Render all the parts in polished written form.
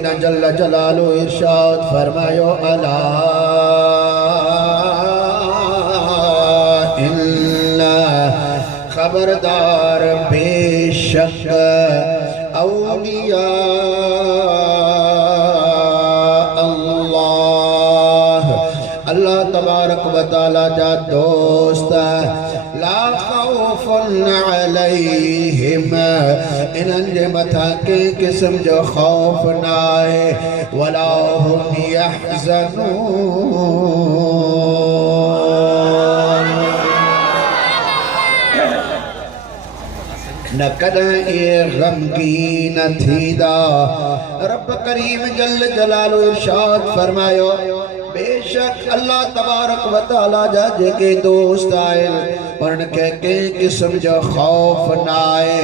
करीना जल्ल जलालु इरशाद फरमायो अला इन्ना खबरदार बेशक औलिया अल्लाह तबारक व तआला जा दोस्त ला खौफुन अलैहिम इन्हनि जे मथां कंहिं क़िस्म जो खौफ न आहे वला हुम यहज़नून न कॾहिं इहे ग़मगीन थींदा। रब करीम जल जलालो इरशाद फरमायो बेशक अल्लाह तबारक व तआला जा जेके दोस्त आहिनि उनखे कंहिं क़िस्म जो खौफ न आहे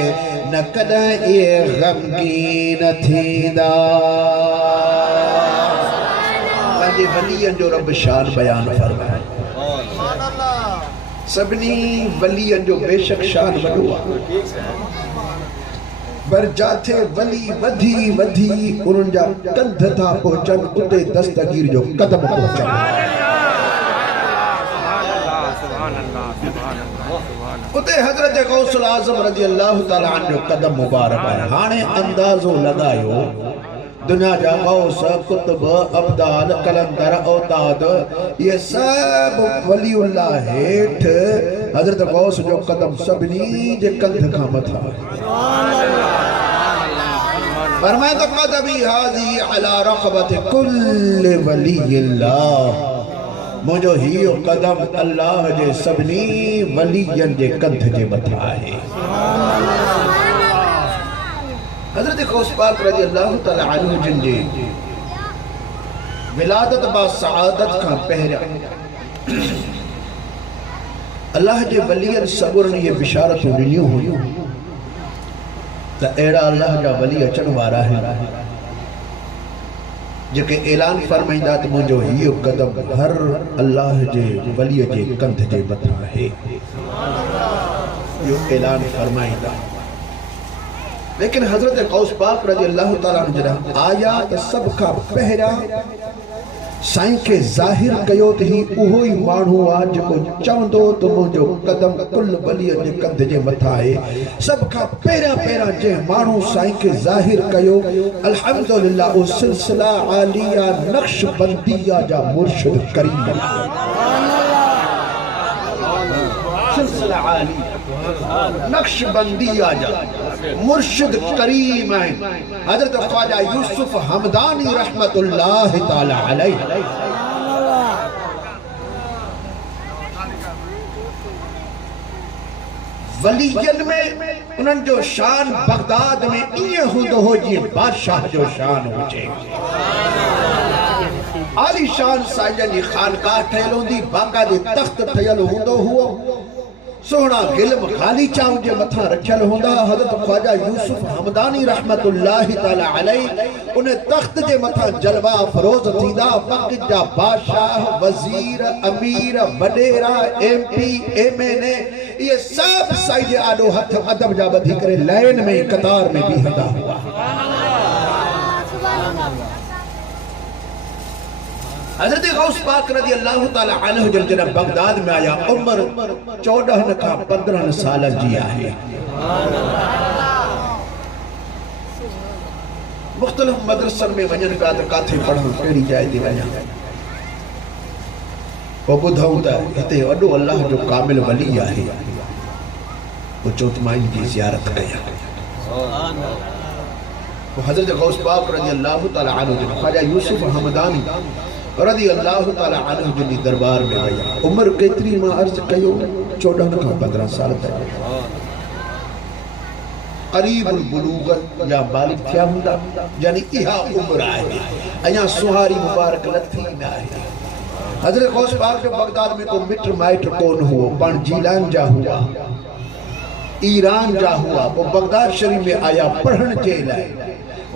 न कॾहिं इहे ग़मगीन थींदा। पंहिंजे वलियनि जो रब शान बयान फरमाए सभिनी वलियनि जो बेशक शान वॾो आहे पर जाथे वली वधी वधी उन्हनि जा कंध था पहुचनि उते दस्तगीर जो कदम पहुचनि। उते हज़रत गौसुल आज़म रज़ी अल्लाह ताला अन्हु जो कदम मुबारक आहे। हाणे अंदाज़ो लगायो दुनिया जा गौस कुतुब अब्दाल कलंदर औताद ये सब वलीउल्लाह हेठ हज़रत गौस जो कदम सभिनी जे कंध खां मथा फरमाए तो कदमी हाज़ी अला रक़बति कुल्ल वलीइल्लाह मुझो हियो कदम अल्लाह जे सभिनी वलीयन जे कंध जे मथा आहे। हज़रत गौस पाक रज़ी अल्लाह ताला अन्हु जिन जी विलादत बा सआदत खां पहिरियां अल्लाह जे वलियन सबुरनि ये बिशारतूं ॾिनियूं हुयूं त अहिड़ा अल्लाह जा वली अचण वारा आहिनि जेके ऐलान फरमाईंदा त मुंहिंजो हियो कदम हर अल्लाह जे वलीअ जे कंध जे मथां आहे। इहो ऐलान फरमाईंदा लेकिन हज़रत गौस पाक रज़ी अल्लाह ताला अन्हु जॾहिं आया त सभ खां पहिरियां साईं खे ज़ाहिर कयो त ही उहो ई माण्हू आहे जेको चवंदो त मुंहिंजो कदम कुल वलीअ जे कंध जे मथां आहे। सभ खां पहिरियां जंहिं माण्हू साईं खे ज़ाहिर कयो अल्हम्दुलिल्लाह उहो सिलसिला आलिया नक्शबंदिया जा मुर्शिद करीम सिलसिला आलिया नक्शबंदिया जा मुर्शिद करीम है हजरत ख्वाजा यूसुफ हमदानी रहमतुल्लाह ताला अलैह। वलीयन में उन्हनि जो शान बगदाद में ईअं हूंदो हो जीअं बादशाह जो शान हुजे। आली शान साईं जी खानकाह ठहियल हूंदी बाक़ायदे तख्त ठहियल हूंदो हुओ सोहना गिल्म गालीचा जे मथा रखियल हूंदा। हज़रत ख्वाजा यूसुफ हमदानी रहमतुल्लाह ताला अलैह उन तख्त जे मथा जलवा फरोज थींदा। वक़्त जा बादशाह वज़ीर अमीर वडेरा एमपी एमएनए ये सब साईं जे आॾो हथ अदब जा ॿधी करे लाइन में कतार में बीहंदा हुआ। हज़रत गौस पाक रज़ी अल्लाह ताला अन्हु जॾहिं बगदाद में आया उम्र 14 खां 15 साल जी आहे। मुख़्तलिफ़ मदरसनि में वञनि पिया त काथे पढ़ूं कहिड़ी जाइ ते वञा पोइ ॿुधूं त हिते वॾो अल्लाह जो कामिल वली आहे पोइ चओ त मां इन जी ज़ियारत कयां। पोइ हज़रत गौस पाक रज़ी अल्लाह ताला अन्हु ख्वाजा यूसुफ हमदानी रज़ी अल्लाह ताला अन्हु जिन दरबार में वया। उम्र केतिरी मां अर्ज़ कयो 14 खां 15 साल ताईं क़रीबुल बुलूगत या बालिग थिया हूंदा यानी इहा उम्र आहे अञा सुहारी मुबारक लथी न आहे। हज़रत गौस पाक जो बगदाद में को मिट माइट कोन हुओ पाण जीलान जा हुआ ईरान जा हुआ। पोइ बगदाद शरीफ में आया पढ़ण जे लाइ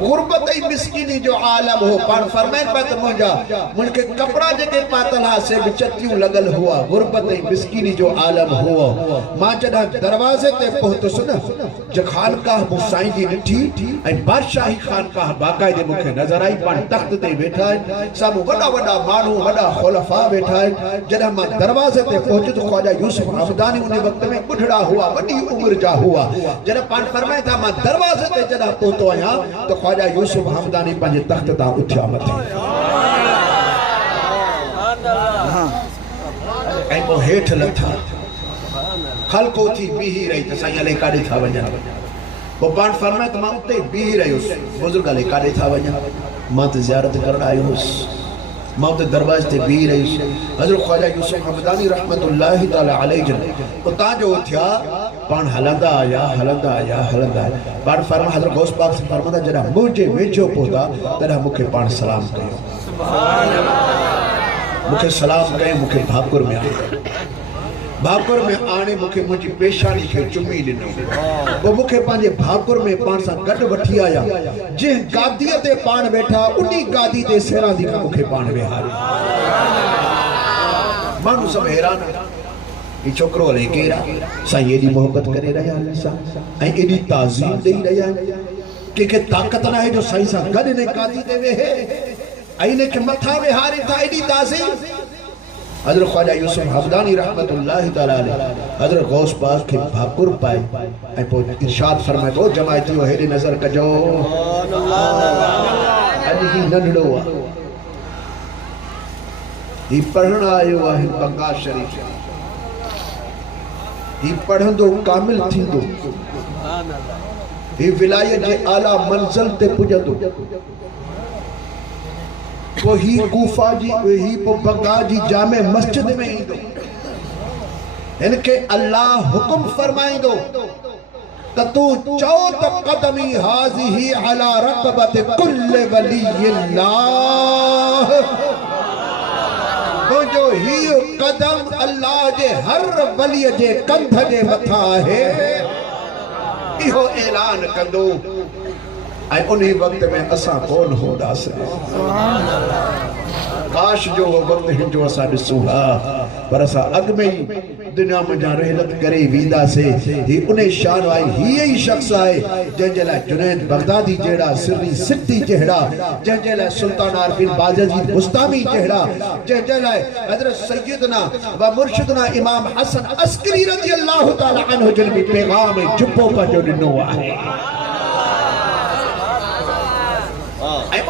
गुरबत ई मिस्किनी जो आलम हो पान फरमाइन पत मुझे कपड़ा जेके पातल हा से बिचतियूं लगल हुआ गुरबत ई मिस्किनी जो आलम हुआ मां जदा दरवाजे ते पहुतस न ज खानकाह मुसाई जी ॾिठी ऐं बादशाही खानकाह बाकायदे मुखे नजर आई पान तख्त ते वेठा सब वडा वडा मानू वडा खुलफा वेठा जदा मां दरवाजे ते पहुंच तो ख्वाजा यूसुफ हमदानी उन वक्त में बुढ़ड़ा हुआ वडी उम्र जा हुआ जदा पान फरमाए था मां दरवाजे ते जदा पहुतो आया तो ख्वाजा यूसुफ हमदानी पंहिंजे तख्त तां उथिया मथे ऐं पोइ हेठि लथा हल्को थी बीही रही त साईं अले काॾे था वञा पोइ पाण फरमाए त मां उते बीही रहियुसि बुज़ुर्ग अले काॾे था वञा मां त ज़ियारत करण आयो हुउसि मां उते दरवाजे ते बीही रहियुसि हज़रत ख्वाजा यूसुफ हमदानी रहमतुल्लाहि तआला अलैहि जन उतां जो उथिया पाण हलंदा आया पाण फरमा हज़रत गौस पाक से फरमादा जरा मुझे वेझो पहुता तॾहिं मूंखे पाण सलाम कयो मूंखे सलाम कयो मूंखे भाकुर में आणे मूंखे मुंहिंजी पेशानी खे चुमी ॾिनो पोइ मूंखे पंहिंजे भाकुर में पाण सां गॾु वठी आया जंहिं गादीअ ते पाण वेठा उन्ही गादी ते सेरांदी खां मूंखे पाण वेहारियो माण्हू सभु हैरान ये छोकरो हले केरा साईं एडी मोहब्बत करे रहा है सां ऐं एडी ताज़ीम ॾेई रहा है के ताक़त ना है जो साईं सां गॾु ने गादी ते वेहे ऐं ने के मथा वेहारे था एडी ताज़ीम हज़रत ख्वाजा यूसुफ हमदानी रहमतुल्लाहि तआला अलैहि हज़रत गौस पाक के भाकुर पाए ऐं पोइ इरशाद फरमाए तो जमायतियो हेॾे नज़र कजो अॼु ही नंढड़ो आहे ही पढ़ण आयो आहे बंगा शरीफ ही पढ़ंदो कामिल थींदो ही विलायत जे आला मंजिल ते पुजंदो को ही कूफा जी ही पो बंगा जी जामे मस्जिद में ईंदो इनके अल्लाह हुक्म फरमाइंदो त तू चओ त कदमी हाज़िही अला रक़बत कुल्ल वलियल्लाह तो जो ही कदम अल्लाह जे हर वली जे कंध जे मथा है इहो ऐलान कंदो ऐं उन्हीं वक्त में असां कौन होंदासीं काश जो वो वक्त हिन जो असां ॾिसूं हा पर असां अॻ में ई दुनिया में रहलत करे वींदासीं ही उन शान आहे ही ही शख्स आहे जंहिंजे लाइ जुनैद बगदादी जहिड़ा सिरी सिद्दी जहिड़ा जंहिंजे लाइ सुल्तान आरफीन बाज़ीद मुस्तामी जहिड़ा जंहिंजे लाइ हज़रत सैयदना व मुर्शिदना इमाम हसन अस्करी रज़ी अल्लाह तआला अन्हु जिन भी पैगाम जुब्बो पंहिंजो ॾिनो आहे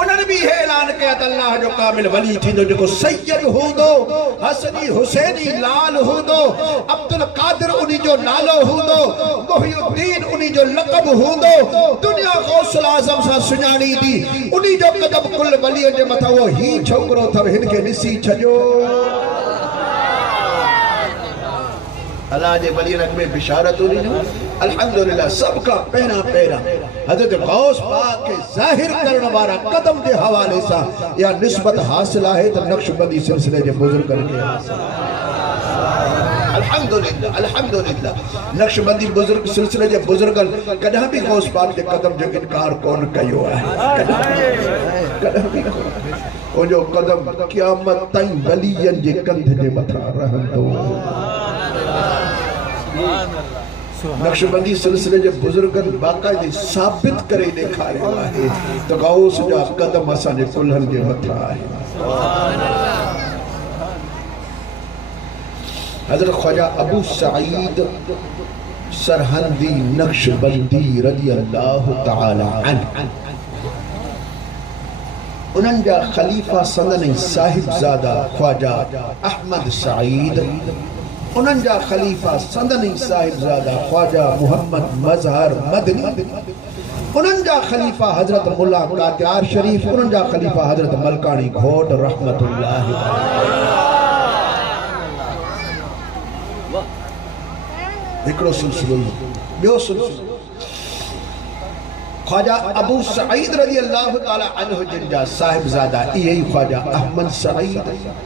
उन्होंने भी ऐलान किया अल्लाह जो कामिल वली थींदो जो सैयद होंदो हसनी हुसैनी लाल होंदो अब्दुल कादिर उन्हीं जो नालो होंदो मोहिउद्दीन उन्हीं जो लक़ब होंदो दुनिया गौसुल आज़म सा सुञाणी दी उन्हीं जो कदम कुल वली जे मथा वो ही छोकरो थव हिनके ॾिसी छजो अल्लाह जे वली में बिशारत ॾिनो अल्हम्दुलिल्लाह सबका पहरा हज़रत गौस पाक के ज़ाहिर करण वाला कदम के हवाले सा या निस्बत हासिल है तो नक्शबंदी सिलसिले जे बुजुर्गन के अल्हम्दुलिल्लाह नक्शबंदी बुजुर्ग सिलसिले जे बुजुर्गन कदा भी गौस पाक के कदम जो इनकार कोन कयो है कदा भी ओ जो कदम क़यामत ताईं वलियन जे कंध जे मथा रहंदो नक्शबंदी सिलसिले जे बुजुर्गन बाकायदे साबित करे ॾेखारियो आहे त गौस जा कदम असांजे कुल्हनि जे मथां आहे हज़रत ख्वाजा अबू सईद सरहंदी नक्शबंदी रज़ी अल्लाह तआला अन्हु उन्हनि जा खलीफा संदन साहिबजादा ख्वाजा अहमद सईद उन्हनि जा खलीफा संदनी साहिबजादा ख्वाजा मोहम्मद मजहर मदनी उन्हनि जा खलीफा हजरत मुल्ला कातियार शरीफ उन्हनि जा खलीफा हजरत मलकानी घोट रहमतुल्लाह हिकिड़ो सिलसिलो ॿियो सिलसिलो ख्वाजा अबू सईद रज़ी अल्लाह तआला अन्हु जिन जा साहिबजादा इहे ई ख्वाजा अहमद सईद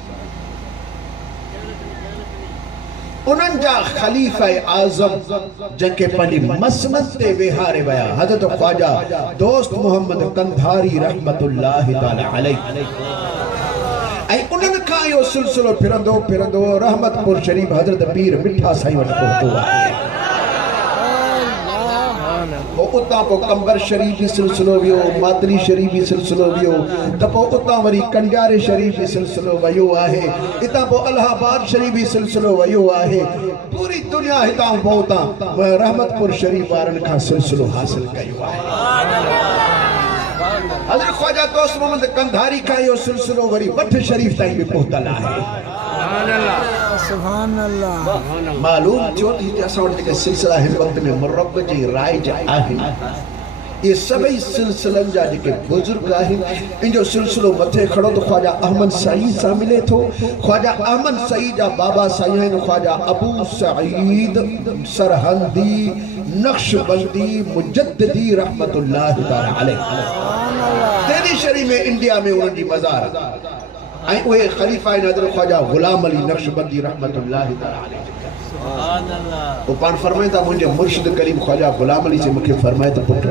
उन्हनि जा खलीफ़ा आज़म जंहिंखे पंहिंजी मसनद ते वेहारे विया हज़रत ख्वाजा दोस्त मोहम्मद कंधारी रहमतुल्लाह ताला अलैह ऐं उन्हनि खां इहो सिलसिलो फिरंदो फिरंदो रहमतपुर शरीफ हज़रत पीर मिठा साईं वटि पहुतो आहे उतां पोइ कंबर शरीफ भी सिलसिलो वियो मादरी शरीफ भी सिलसिलो वियो त पोइ उतां वरी कंजारे शरीफ भी सिलसिलो वियो आहे इतां पोइ इलाहाबाद शरीफ भी सिलसिलो वियो आहे पूरी दुनिया हितां पोइ उतां रहमतपुर शरीफ वारनि खां सिलसिलो हासिल कयो आहे हज़रत ख्वाजा दोस्त मोहम्मद कंधारी का इहो सिलसिलो वरी वठ शरीफ ताईं भी पहुतल आहे सुभान अल्लाह मालूम थियो थी असां वटि जेके सिलसिला हिन वक़्त में मुरब जी राइज आहिनि ये सभई सिलसिलनि जा जेके बुजुर्ग आहिनि इन जो सिलसिलो मथे खड़ो तो ख्वाजा अहमद सईद सां मिले थो ख्वाजा अहमद सईद जा बाबा साईं आहिनि ख्वाजा अबू सईद सरहंदी नक्शबंदी मुजद्दिदी रहमतुल्लाह ताला अलैह दिल्ली शरीफ में इंडिया में उन्हनि जी मज़ार ऐं उहे खलीफ़ा आहिनि हज़रत ख्वाजा गुलाम अली नक्शबंदी रहमतुल्लाह ताला अलैह सुभान अल्लाह वो पाण फरमाए था मुंहिंजे मुर्शिद करीम ख्वाजा गुलाम अली से मूंखे फरमाए त पुट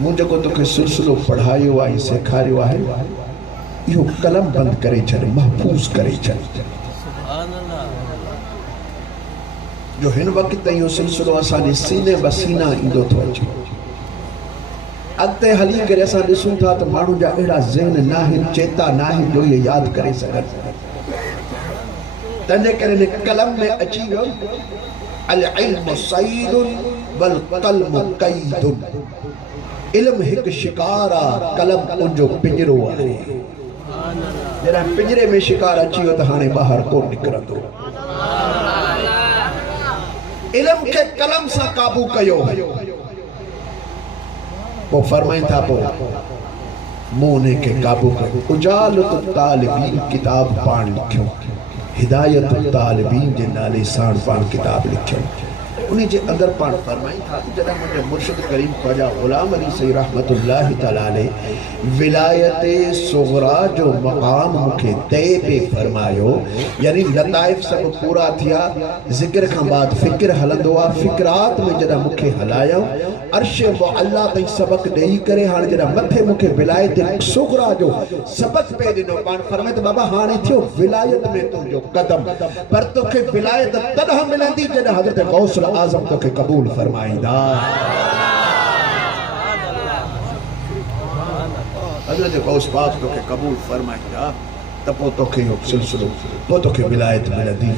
मूं जेको तोखे सिलसिलो पढ़ायो आहे सेखारियो आहे इहो कलम बंदि करे छॾ महफूज़ करे छॾ जो हिन वक़्त ताईं इहो सिलसिलो असांजे सीने बसीना ईंदो थो अचे अॻिते हली करे असां ॾिसूं था त माण्हुनि जा अहिड़ा ज़हन न आहिनि चेता न आहिनि जो इहे यादि करे सघनि तंहिंजे करे हिन कलम में अची वियो अल इल्मु सईदुन वल क़ल्मु क़ईदुन इल्म हिकु शिकार आहे कलम उनजो पिंजरो आहे जॾहिं पिंजरे में शिकार अची वियो त हाणे ॿाहिरि कोन निकिरंदो इल्म खे कलम सां काबू कयो पोइ फरमाइनि था पोइ मूं उन खे काबू कयो उजालत तालिबीन किताब पाण लिखियो हिदायत तालिबीन जे नाले साण पाण किताब लिखियो उन जे अंदरि पाण फरमाइनि था जॾहिं मुंहिंजे मुर्शिद करीम ख्वाजा गुलाम अली सईद रहमतुल्लाह ताला अलैह विलायत सुग़रा जो मक़ाम मूंखे तय पे फरमायो यानी लताइफ़ सब पूरा थिया ज़िक्र खां बाद फ़िक्र हलंदो आहे फ़िक्रात में जॾहिं मूंखे हलायो अर्श मुअल्ला ताईं सबक ॾेई करे हाणे जॾहिं मथे मूंखे विलायत सुग़रा जो सबक पे ॾिनो पाण फरमाए त बाबा हाणे थियो विलायत में तुंहिंजो कदम पर तोखे विलायत तॾहिं मिलंदी जॾहिं हज़रत गौसुल आज़म तोखे क़बूल फरमाईंदा हज़रत गौस पाक तोखे क़बूल फरमाईंदा त पोइ तोखे इहो सिलसिलो पोइ तोखे विलायत मिलंदी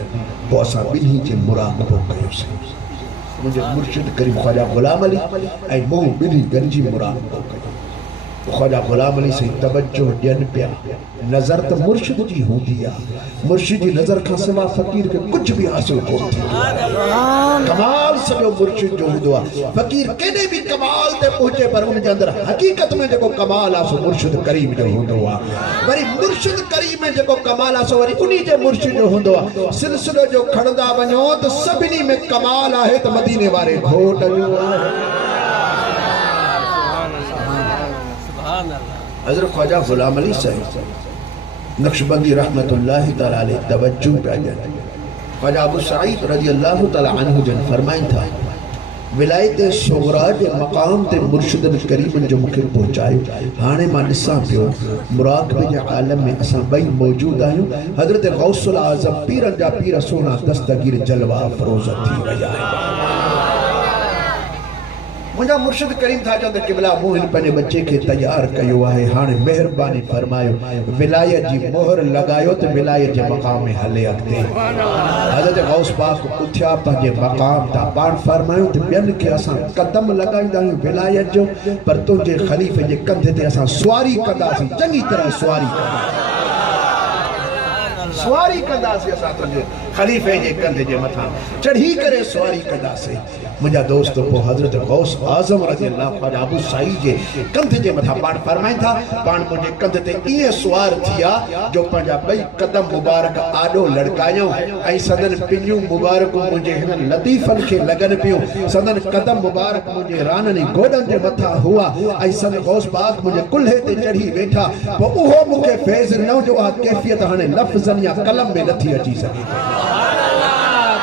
पोइ असां ॿिन्ही जे मुराक़बो कयोसीं मुझे मुर्शिद करीम ख्वाजा गुलाम अली ऐं मूं ॿिन्ही गॾिजी मुराक़बो कयो ख्वाजा गुलाम अली से तवज्जो ॾियनि पिया नज़र त मुर्शिद जी हूंदी आहे मुर्शिद जी नज़र खां सवाइ फ़क़ीर खे कुझु बि हासिल कोन थींदो कमाल सॼो मुर्शिद जो हूंदो आहे फ़क़ीर केॾे बि कमाल ते पहुचे पर उन जे अंदरि हक़ीक़त में जेको कमाल आहे सो मुर्शिद करीम जो हूंदो आहे वरी मुर्शिद करीम में जेको कमाल आहे सो वरी उन्ही जे मुर्शिद जो हूंदो आहे सिलसिलो जो खणंदा वञो त सभिनी में कमाल आहे त मदीने वारे घोट जो आहे हज़रत ख्वाजा गुलाम अली साईं नक्शबंदी रहमतुल्लाह ताला अलैह तवज्जो पिया ॾियनि ख्वाजा अबू सईद रज़ियल्लाहु ताला अन्हु जन फरमाइनि था विलायत सुग़रा जे मक़ाम ते मुर्शिदनि करीमनि जो मूंखे पहुचायो हाणे मां ॾिसां पियो मुराक़बे जे आलम में असां ॿई मौजूद आहियूं हज़रत गौसुल आज़म पीरनि जा पीर सोना दस्तगीर जलवा फरोज़ थी विया आहिनि मुझा मुर्शिद करीम था चंद किबला मूं हिन पंहिंजे बच्चे खे तैयार कयो आहे हाणे महिरबानी फरमायो विलायत जी मोहर लगायो त विलायत जे मक़ाम में हले अॻिते हज़रत गौस पाक उथिया पंहिंजे मक़ाम तां पाण फरमायो त ॿियनि खे असां कदम लॻाईंदा आहियूं विलायत जो पर तुंहिंजे ख़लीफ़े जे कंधे ते असां सुवारी कंदासीं चङी तरह सुवारी कंदासीं असां तुंहिंजे ख़लीफ़े जे कंधे जे मथां चढ़ी करे सुवारी कंदासीं मुंहिंजा दोस्त पोइ हज़रत गौस आज़म रज़ियल्लाहु ख्वाजा अबू सईद जे कंधे जे मथां पाण फरमाइनि था पाण मुंहिंजे कंध ते ईअं सुवार थिया जो पंहिंजा ॿई कदम मुबारक आॾो लड़कायूं ऐं सदन पिञूं मुबारकूं मुंहिंजे हिननि लतीफ़नि खे लॻनि पियूं सदन कदम मुबारक मुंहिंजे राननि गोॾनि जे मथां हुआ ऐं सदन गौस पाक मुंहिंजे कुल्हे ते चढ़ी वेठा पोइ उहो मूंखे फैज़ न जो आहे कैफ़ियत हाणे लफ़्ज़नि या या कलम में नथी अची सके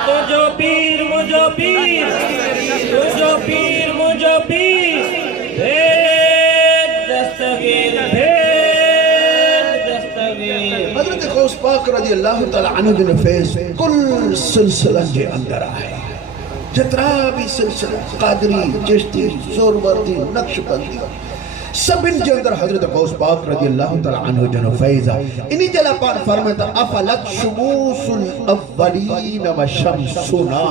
तुझो पीर मुझो पीर तुझो पीर मुझो पीर भेद दस्तगीर हजरत गौस पाक रज़ी अल्लाह तआला अन्हु जो फैज़ कुल सिलसिला के अंदर आहे जितना भी सिलसिला कादरी चिश्ती जोरवर्दी नक्शबंदी सभिन के अंदर हजरत गौस पाक रज़ी अल्लाह तआला अन्हु जो फैज़ आहे इन्ही जला पाक फरमाता अफलत शुमूसुल अव्वलीन व शम्सुना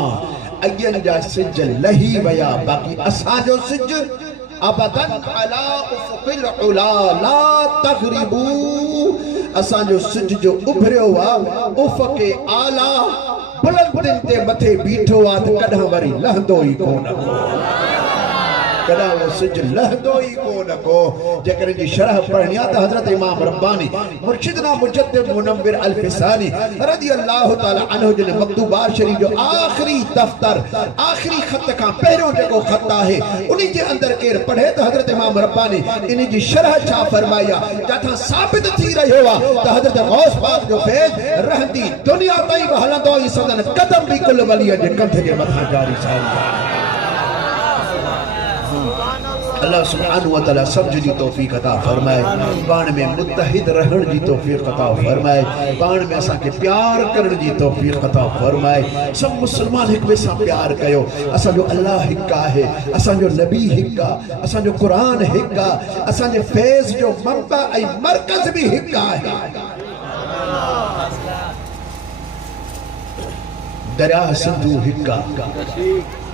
अयन जा सिज लही वया बाकी असा जो सिज अबदन अला उफुकिल उला ला तगरिबू असा जो सिज जो उभरियो वा उफके आला बुलंदिन ते मथे बीठो आ त कढा वरी लहंदो ही कोन कदा वो सिज लहदो ही कोन को जेकर जी शरह पढ़नी आ त हजरत इमाम रब्बानी मुर्शिदना मुजद्दिद मुनव्विर अल-फिसानी रज़ी अल्लाह तआला अन्हु जे मक्तूबात शरीफ जो आखिरी दफ्तर आखिरी खत का पहिरों जेको खत आहे उन्हीं के अंदर केर पढ़े त हजरत इमाम रब्बानी इन जी शरह छा फरमाया जाथा साबित थी रहियो आ त हजरत गौस पाक जो फैज़ रहंदी दुनिया ताईं हलंदो ई सदन कदम भी कुल वली जे कंध जे मथा जारी साईं अल्लाह सुब्हानहु व तआला समझ जी तौफीक अता फरमाए पाण में मुत्तहिद रहण जी तौफीक अता फरमाए पाण में असा के प्यार करण जी तौफीक अता फरमाए सब मुसलमान एक ॿिए सां प्यार कयो असा जो अल्लाह हिक आहे असा जो नबी हिक आहे असा जो कुरान हिक आहे असा जे फैज़ जो मंबा ऐं मरकज़ भी हिक आहे दरिया सिंधु हिक आहे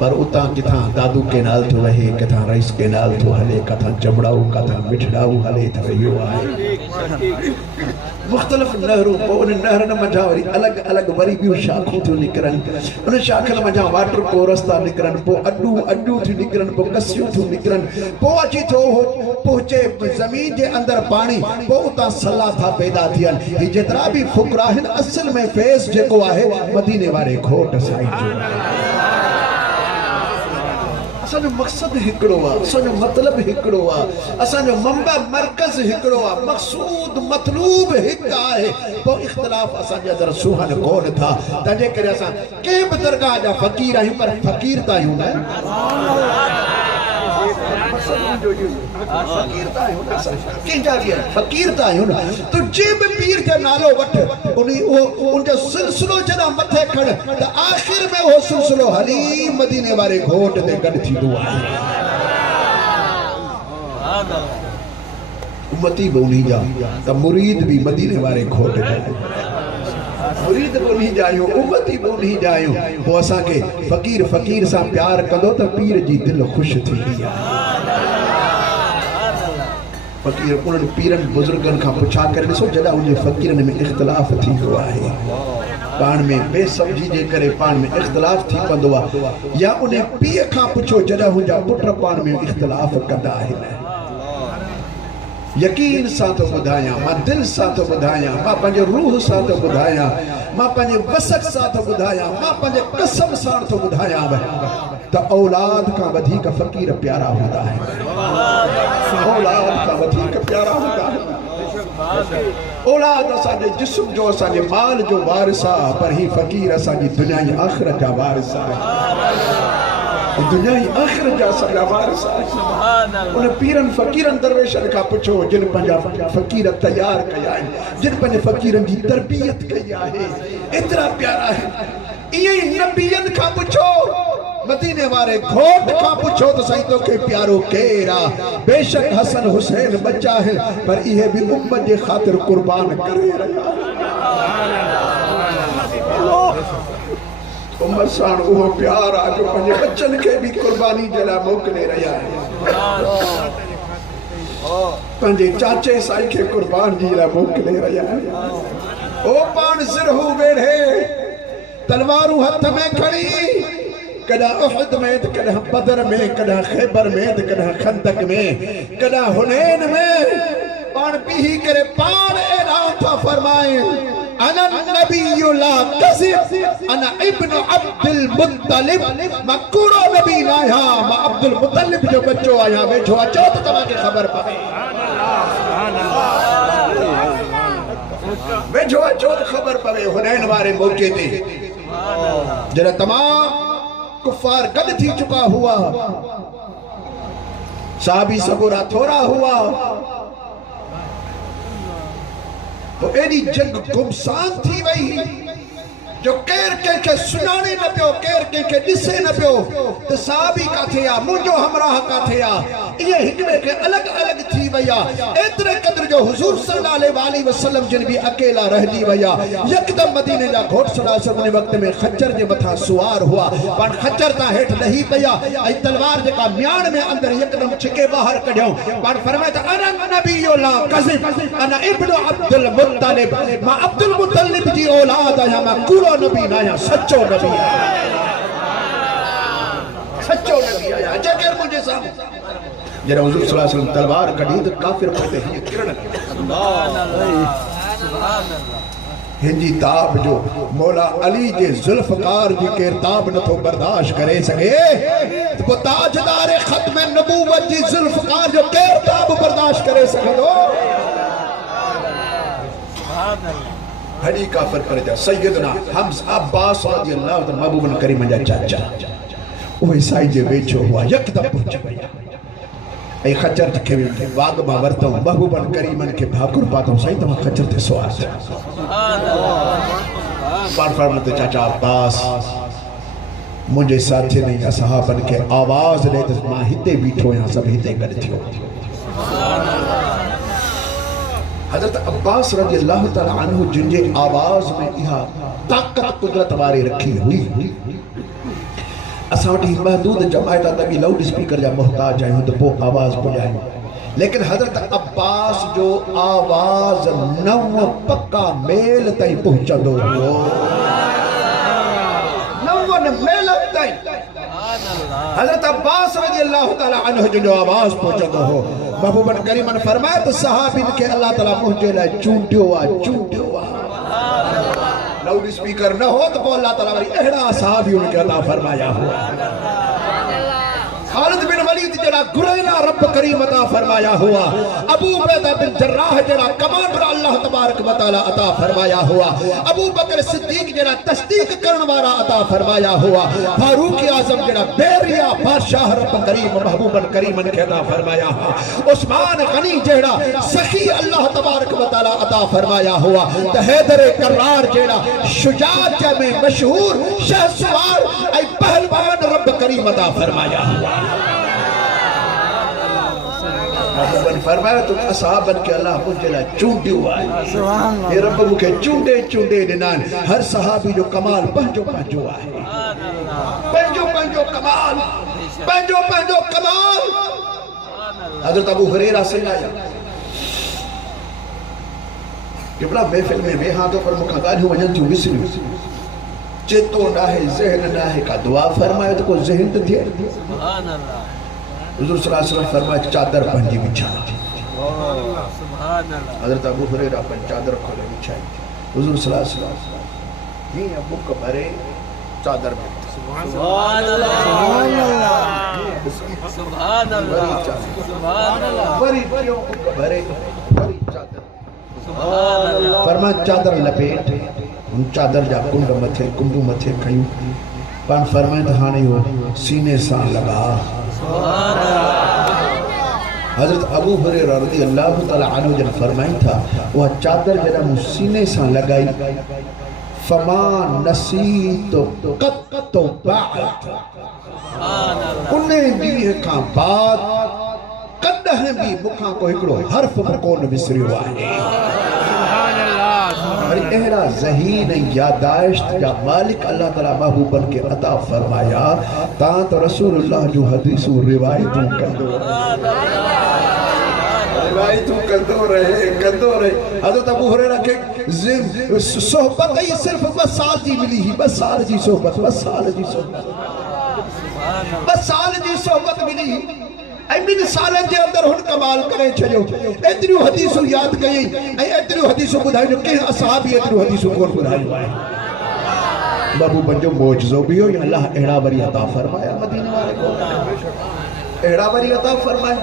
पर उता किथा दादू के नाल तो वहे किथा रईस के नाल तो हले कथा चमड़ाऊ कथा मिठड़ाऊ हले तो यो आहे मुख्तलिफ नहरों पो उन नहरन मजा वरी अलग अलग वरी भी शाखों थी निकरन उन शाखन मजा वाटर को रास्ता निकरन पो अड्डू अड्डू थी निकरन पो कसियूं थी निकरन पो अची थो पहुंचे जमीन जे अंदर पानी पो उता सला था पैदा थियन ये जेतरा भी फुकरा हन असल में फैज़ जेको आहे मदीने वाले घोट साईं जो असांजो मक़सद हिकिड़ो आहे असांजो मतिलबु हिकिड़ो आहे असांजो मंबा मरकज़ हिकिड़ो आहे मक़सूद मतलूब हिकु आहे पोइ इख़्तिलाफ़ असांजे अंदरि सुहन कोन था तंहिंजे करे असां कंहिं बि दरगाह जा फ़क़ीर आहियूं पर फ़क़ीर त आहियूं न फकीर ता आहियूं न तुझे भी पीर के नालो वठ उनजो सिलसिलो जॾहिं मथे खण त आख़िर में वो सिलसिलो हली मदीने वारे घोट ते गॾु थींदो आहे उम्मती भी उन्हीं जा त मुरीद भी मदीने वारे घोट जा मुरीद भी उन्हीं जा आहियूं उम्मती भी उन्हीं जा आहियूं पोइ असांखे फ़क़ीर फ़क़ीर सां प्यार कंदो त पीर जी दिलि ख़ुशि थींदी आहे फ़क़ीर उन्हनि पीरनि बुज़ुर्गनि खां पुछा करे ॾिसो जॾहिं उन फ़क़ीरनि में इख़्तिलाफ़ थींदो आहे पाण में बेसमझी जे करे पाण में इख़्तिलाफ़ थी पवंदो आहे या उन पीउ खां पुछो जॾहिं हुनजा पुट पाण में इख़्तिलाफ़ कंदा आहिनि यकीन सां थो ॿुधायां मां दिलि सां थो ॿुधायां मां पंहिंजे रूह सां थो ॿुधायां मां पंहिंजे वसक सां थो ॿुधायां मां पंहिंजे कसम सां थो ॿुधायां त औलाद खां वधीक फ़क़ीर प्यारा हूंदा आहिनि औलाद खां वधीक प्यारा हूंदा आहिनि औलाद असांजे जिस्म जो असांजे माल जो वारिस आहे पर ही फ़क़ीर असांजी दुनिया जी आख़िरत जा वारिस आहे दुनिया जी आख़िरत जा असांजा वारिस आहे उन पीरनि फ़क़ीरनि दरवेशनि खां पुछो जिन पंहिंजा फ़क़ीर तयार कया आहिनि जिन पंहिंजे फ़क़ीरनि जी तरबियत कई आहे एतिरा प्यारा आहिनि ईअं ई नबीयनि खां पुछो मदीने वारे घोट खां पुछो तो सही तो के प्यारो केरा बेशक हसन हुसैन बच्चा है पर इहे भी उम्मत के खातिर कुर्बान करे रहा उम्मत साण वो प्यार आ जो पंहिंजे बच्चन के भी कुर्बानी जला मोकले रहा है पंहिंजे चाचे साईं के कुर्बान जी ला मोकले रहा है ओ पान सिरहू वेढ़े तलवारू हथ में खड़ी कदा उहद में तो कदा बदर में कदा खैबर में तो कदा खंदक में कदा हुनैन में पान पीही करे पान ऐलान था फरमाए अना नबी ला कज़िब अना इब्न अब्दुल मुत्तलिब मैं कूड़ो नबी ना आया मैं अब्दुल मुत्तलिब जो बच्चो आया वेठो अचो तो तव्हांखे ख़बर पवे वेझो अचो त ख़बर पवे हुनैन वारे मौके ते जरा तमाम कुफार गद थी चुका हुआ, साहबी सगोरा थोड़ा हुआ, तो एडी जंग गुमसान थी वही जो केर के सुनाने न पियो, केर के दिसे न पियो तो साहबी काथे आ, मुंजो हमराह काथे आ, ये हिकड़े के अलग अलग थी वया। एतरे कदर जो हुजूर सल्लल्लाहु अलैहि वसल्लम जिन भी अकेला रह दी वया, यकदम मदीने जा घोट सल्लल्लाहु अलैहि वक्त में खच्चर जे मथा सुवार हुआ, पर खच्चर ता हेठ नहीं पया, आई तलवार जेका म्यान में अंदर यकदम छिके बाहर कढियो, पर फरमाया अना नबियो ला कज़िब अना इब्नु अब्दुल मुत्तलिब, मां अब्दुल मुत्तलिब जी औलाद आया, मां कूड़ो नबी ना आया, सच्चो नबी आया, सच्चो नबी आया। जगह मुझे साहब जरा हुजूर सल्लल्लाहु अलैहि वसल्लम तलवार कढ़ी तो काफिर पड़ते हैं किरण हिंदी ताब जो मौला अली जे जुल्फकार जी के ताब न तो बर्दाश्त करे सके, तो ताजदार खत्म नबूवत जी जुल्फकार जो के ताब बर्दाश्त करे सके दो हडी काफिर पर जा सैयदना हमज़ा अब्बास रज़ियल्लाहु अन्हु महबूबन करीम जा चाचा ओए साईं जे वेठो हुआ यकदम पहुंच गया, ऐ खच्चर के वाग मा वरतो महबूबन करीमन के भाकुर पातो साईं तमा खच्चर ते सवार सुभान अल्लाह बार फरमाते चाचा अब्बास मुझे साथी नहीं असहाबन के आवाज दे तो मां हिते बीठो या सब हिते गड थियो। सुभान अल्लाह हजरत अब्बास रज़ियल्लाहु तआला अन्हु जिनजे आवाज में इहा ताकत कुदरत वारी रखी हुई, असां वटि महदूद जमायत तभी लाउड स्पीकर जा मोहताज आहियूं तो पो आवाज पुॼायूं, लेकिन हजरत अब्बास जो आवाज नव पक्का मेल ताईं पहुंचंदो हो, नवन मेल ताईं हजरत अब्बास रज़ियल्लाहु तआला अन्हु जो आवाज पहुंचंदो हो। महबूबन करीमन फरमाया तो सहाबिन के अल्लाह ताला मुंहिंजे लाइ चूंडियो आ, लाउड स्पीकर न हो तो अल्लाह ताला वरी अहिड़ा सहाबियुनि खे अता फरमाया हुआ। खालिद बिन वलीद जड़ा गुरैला रब करीम अता फरमाया हुआ, अबू उबैदा बिन जर्राह जड़ा कमांडर अल्लाह तबारक व तआला अता फरमाया हुआ, अबू बकर सिद्दीक जड़ा तस्दीक करने वाला अता फरमाया हुआ, फारूक आजम जड़ा बैरिया बादशाह रब करीम महबूबन करीमन के अता फरमाया हुआ, उस्मान गनी जड़ा सखी अल्लाह तबारक व तआला अता फरमाया हुआ, तो हैदर करार जड़ा शुजाअत में मशहूर शहसवार ऐ पहलवान रब करीम अता फरमाया हुआ। महबूबन फरमाया तुम असहाबन के अल्लाह मुझे ला चूंडियो आहे, ये रब मुखे चूंडे चूंडे दिनान, हर सहाबी जो कमाल पंजो पंजो आहे, पंजो पंजो कमाल, पंजो पंजो कमाल। हजरत अबू हुरैरा से आया कि बड़ा महफिल में वेहा तो पर मुखा गालियूं वजन थियूं विसरियूं, चेतो नाहे ज़हन नाहे का दुआ फरमायो तो को ज़हन तो थिए। सुभान अल्लाह हुजूर सल्लल्लाहु अलैहि वसल्लम फरमाया चादर पंजी बिछा, सुभान अल्लाह हजरत अबू हुरैरा पर चादर खोले बिछाई, हुजूर सल्लल्लाहु अलैहि वसल्लम ही बुक भरे चादर में, सुभान अल्लाह सुभान अल्लाह सुभान अल्लाह सुभान अल्लाह बड़ी क्यों बुक भरे बड़ी चादर, सुभान अल्लाह फरमाया चादर लपेट उन चादर जा कुंड मथे कुंडू मथे खयूं, पान फरमाया हाणे हो सीने सां लगा। सुभान अल्लाह हजरत अबू हुरैरा रज़ियल्लाहु तआला अन्हु जन फरमाई था वह चादर जरा मुंह सीने सां लगाई, फमा नसीतो कत्तो बाद, उन ॾींहं खां बाद कॾहिं बि मूंखां को हिकिड़ो हर्फ बि कोन विसरियो आहे। अहिड़ा ज़हीन यादाश्त जा मालिक अल्लाह ताला महबूबन के अता फरमाया, तां तो रसूलुल्लाह जो हदीसूं रिवायतूं कंदो रहे। हज़रत अबू हुरैरा के सोहबत ही सिर्फ 2 साल जी मिली ही, 2 साल जी सोहबत, 2 साल जी सोहबत, 2 साल जी सोहबत मिली ही, ऐं 2 सालनि जे अंदरि हुन कमाल करे छॾियो, एतिरियूं हदीसूं यादि कयई ऐं एतिरियूं हदीसूं ॿुधायूं, कंहिं असहाबी एतिरियूं हदीसूं कोन ॿुधायूं आहे। महबूबन जो मौजज़ो बि हो, अल्लाह अहिड़ा वरी अता फरमाया, मदीने वारे को अहिड़ा वरी अता फरमाया।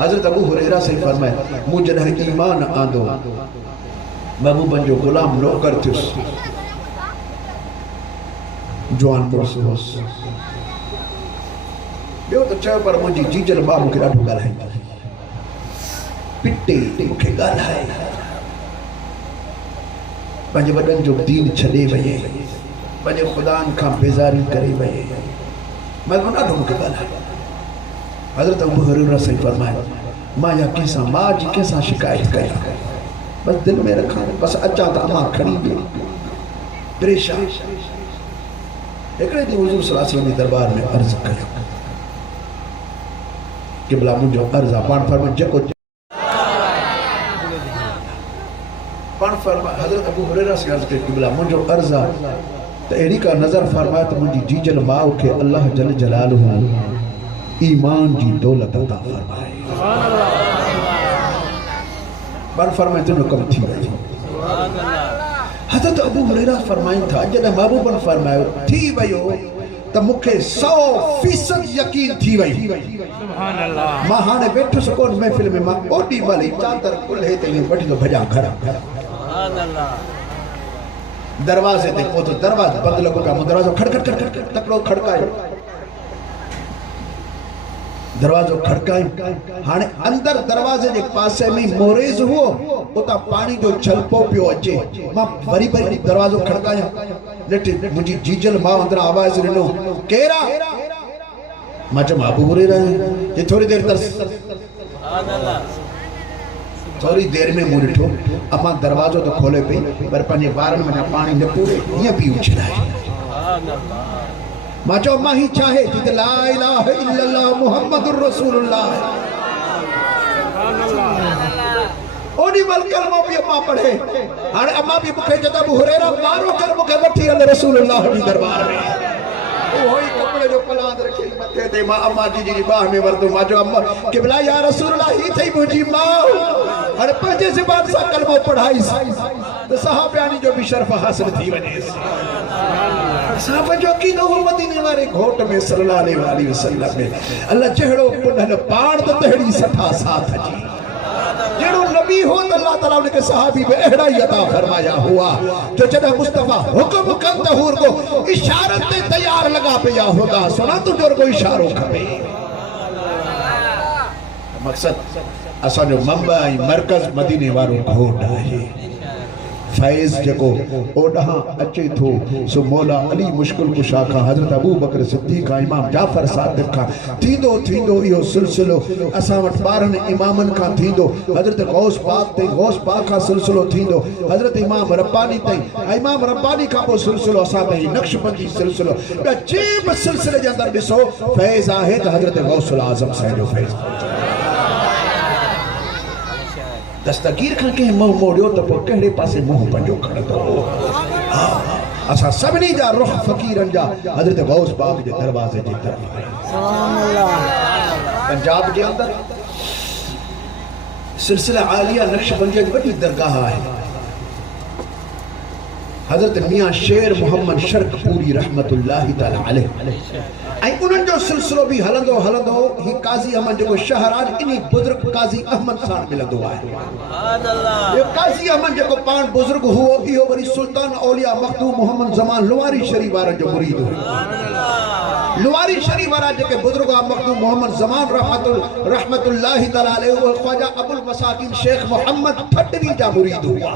हज़रत अबू हुरैरा से फरमाया मूं जॾहिं ईमान आंदो महबूबन जो गुलाम नौकर थियुस जवान मुड़स होस ॿियो त चयो पर मुंहिंजी जीजल मां मूंखे ॾाढो ॻाल्हाईंदी पिटे मूंखे ॻाल्हाए पंहिंजे वॾनि जो दीन छॾे वई पंहिंजे ख़ुदानि खां बेज़ारी करे वई मैं ॾाढो मूंखे ॻाल्हाए हज़रत अबू हुरैरा सही फरमाए मां या कंहिंसां मां जी कंहिंसां शिकायत कयां बस दिल में रखां बस अचां त अमां खणी ॾिए परेशान हिकिड़े ॾींहुं हुज़ूर सल्लल्लाहु अलैहि वसल्लम जे दरबार में अर्ज़ कयो क़िबला मुंहिंजो अर्ज़ आहे पाण फरमाए जेको पाण फरमाए हज़रत अबू हुरैरा से अर्ज़ कई क़िबला मुंहिंजो अर्ज़ आहे त अहिड़ी का नज़र फरमाए त मुंहिंजी जीजल माउ खे अल्लाह जल जलालहू ईमान जी दौलत अता फरमाए पाण फरमाए तुंहिंजो कमु थी वई हज़रत अबू हुरैरा फरमाइनि था जॾहिं महबूबन फरमायो थी वियो त मूंखे 100% यकीन थी वई मां हाणे वेठुसि कोन महफ़िल में मां ओॾी महिल ई चादर कुल्हे ते ईअं वठी थो भॼां घर दरवाज़े ते पहुतो दरवाज़ो बंदि लॻो पिया मूं दरवाज़ो खड़खड़ तकिड़ो खड़कायो दरवाज़ो खड़कायो हाणे अंदर दरवाज़े जे पासे में मोरेज़ हुओ उतां पाणी जो छलपो पियो अचे मां वरी दरवाज़ो खड़कायो ॾिठी मुंहिंजी जीजल मां अंदर आवाज़ ॾिनो केरु आहे मां चयो अबू हुरैरा ये थोड़ी देर तरस थोड़ी देर में मूं ॾिठो अमां दरवाज़ो तो खोले पई पर पंहिंजे वारनि में पाणी न पूरे हीअं पई उछलाए मां चयो मां ही चाहे जिते ला इलाहा इल्लल्लाह मुहम्मदुर रसूलुल्लाह ओडी मल कलमो भी अम्मा पढ़े हाणे अम्मा भी मूंखे चयो अबू हुरैरा मारो कर मूंखे वठी हल रसूलुल्लाह जी दरबार में ओही कपड़े जो पलांद रखी मथे ते मां अम्मा जी बाह में वरतो मां चयो अम्मा क़िबला या रसूलुल्लाह ही थई मुंहिंजी मां हाणे पंहिंजे ज़बान सां कलमो पढ़ाईस त सहाबानी जो भी शर्फ हासिल थी वञे साहब जो कीनो हो मदीने वाले घोट में सल्लल्लाहु अलैहि वसल्लम में अल्लाह जहड़ो पुनल पाण त तहड़ी सठा साथ जी जेड़ो नबी हो त अल्लाह ताला उनके सहाबी में एड़ा ही अता फरमाया हुआ जो जदा मुस्तफा हुक्म कन त हुर को इशारत ते तैयार लगा पिया होगा सुना तू जोर को इशारो खपे मकसद असा जो मंबा मरकज मदीने वालो घोट है फैज़ जेको ओडहा अचे थो सो मौला अली मुश्किल कुशा खां हज़रत अबू बकर सिद्दीक़ इमाम जाफर सादिक खां थींदो इहो सिलसिलो असां वटि ॿारहनि इमामनि खां थींदो हज़रत गौस पाक खां सिलसिलो थींदो हज़रत इमाम रब्बानी ताईं इमाम रब्बानी खां पोइ सिलसिलो असां ताईं नक्शबंदी सिलसिलो ॿिया जे बि सिलसिले जे अंदरि ॾिसो फैज़ आहे त हज़रत गौसुल आज़म साईं जो फैज़ दस्तगीर खां कंहिं मुंहुं मोड़ियो त पोइ कहिड़े पासे मुंहुं पंहिंजो खणंदो असां सभिनी जा रुख फ़क़ीरनि जा हज़रत गौस पाक जे दरवाज़े जी तरफ़ पंजाब जे अंदरि सिलसिला आलिया नक्शबंदी जी वॾी दरगाह आहे हज़रत मियां शेर मोहम्मद शर्कपूरी रहमतुल्लाहि तआला अलैह ऐं उन्हनि जो सिलसिलो भी हलंदो ही काज़ी अहमद जेको शहराज इन्ही बुजुर्ग काज़ी अहमद सां मिलंदो आहे ये काज़ी अहमद जेको पाण बुजुर्ग हुओ इहो वरी सुल्तान औलिया मखदूम मोहम्मद ज़मान लुवारी शरीफ वारनि जो मुरीद हो लुवारी शरीफ वारा जेके बुजुर्ग मखदूम मोहम्मद ज़मान रहमतुल्लाहि तआला अलैह वो ख्वाजा अबुल मसाकिन शेख मोहम्मद फटवी जा मुरीद हुआ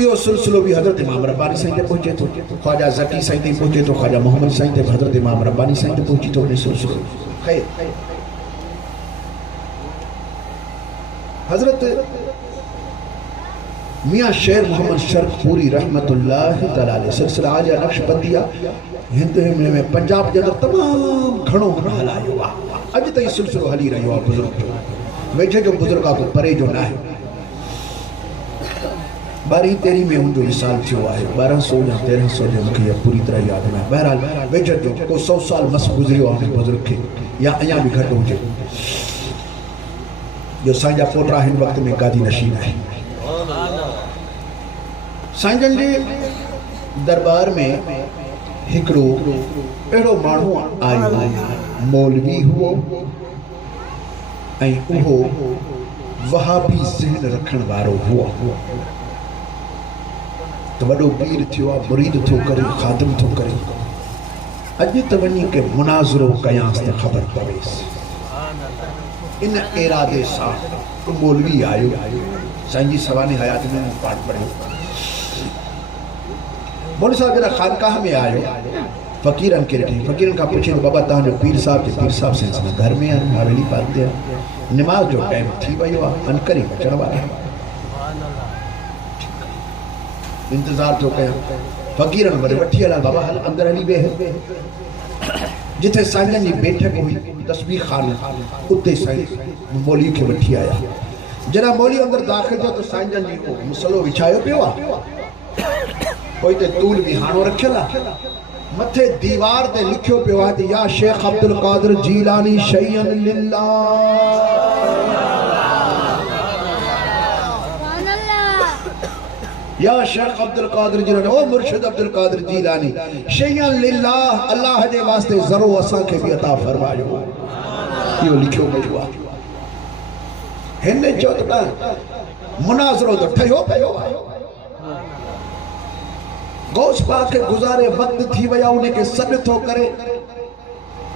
यो सिलसिलो भी हज़रत इमाम रब्बानी साईं ते पहुचे तो ख्वाजा ज़की साईं ते पहुचे तो ख्वाजा मोहम्मद साईं ते हज़रत इमाम रब्बानी साईं ते पहुची तो सिलसिलो खैर हज़रत मियां शेर मोहम्मद शर्कपूरी रहमतुल्लाहि तआला अलैह सिलसिला आलिया नक्शबंदिया हिंद में पंजाब जे अंदरि तमामु घणो हलायो आहे अॼु ताईं सिलसिलो हली रहियो आहे बुज़ुर्ग जो वेझे जो बुज़ुर्ग आहे को परे जो न आहे 12-13 में उनजो विसाल थियो आहे 1200 या 1300 जो मूंखे पूरी तरह यादि न आहे बहरहाल वेझर जो को 100 साल मस गुज़रियो आहे बुज़ुर्ग खे या अञा बि घटि हुजे जो साईं जा पोटा हिन वक़्त में गादी नशीन आहे साईं जन जे दरबार में हिकिड़ो अहिड़ो माण्हू आयो मौलवी हुओ ऐं उहो वहाबी ज़हन रखण वारो हुओ त वॾो पीर थियो आहे, मुरीद थो करे, ख़ादिम थो करे। अॼु त वञी के मुनाज़रो कयांसि त ख़बर पवेसि। इन इरादे सां मौलवी आयो, साईं जी सवानी हयात में पाठ पढ़ियो। मौलवी साहब जरा खानकाह में आयो, फ़कीरनि खे ॾिठी, फ़कीरनि खां पुछियो बाबा तव्हांजो पीर साहिब सां घर में आहिनि, हवेली पाक ते निमाज़ जो टाइम थी वियो आहे, अनकरी अचण वारा इंतज़ार थो कयां। फ़कीरनि वरी वठी हलिया, बाबा हल अंदरि हली वेह। जिथे साईं जी बैठक हुई तस्बीह खाना, उते साईं मौलवी खे वठी आया। जॾहिं मौलवी अंदरि दाख़िल थियो त साईं जन जी मुसलो विछायो पियो आहे, पोइ हिते तूल बि हाणो रखियल आहे, मथे दीवार ते लिखियो पियो आहे त या शेख अब्दुल कादिर जीलानी शय्यन लिल्लाह। या शेख अब्दुल कादिर जीलानी, ओ मुर्शिद अब्दुल कादिर जीलानी शय्यन लिल्लाह, अल्लाह जे वास्ते ज़रो असां खे बि अता फरमायो। इहो लिखियो पियो आहे। हिन चयो त मुनाज़रो त ठहियो पियो आहे। गौस पाक के गुज़ारे वक्त थी विया, उनखे सॾु थो करे।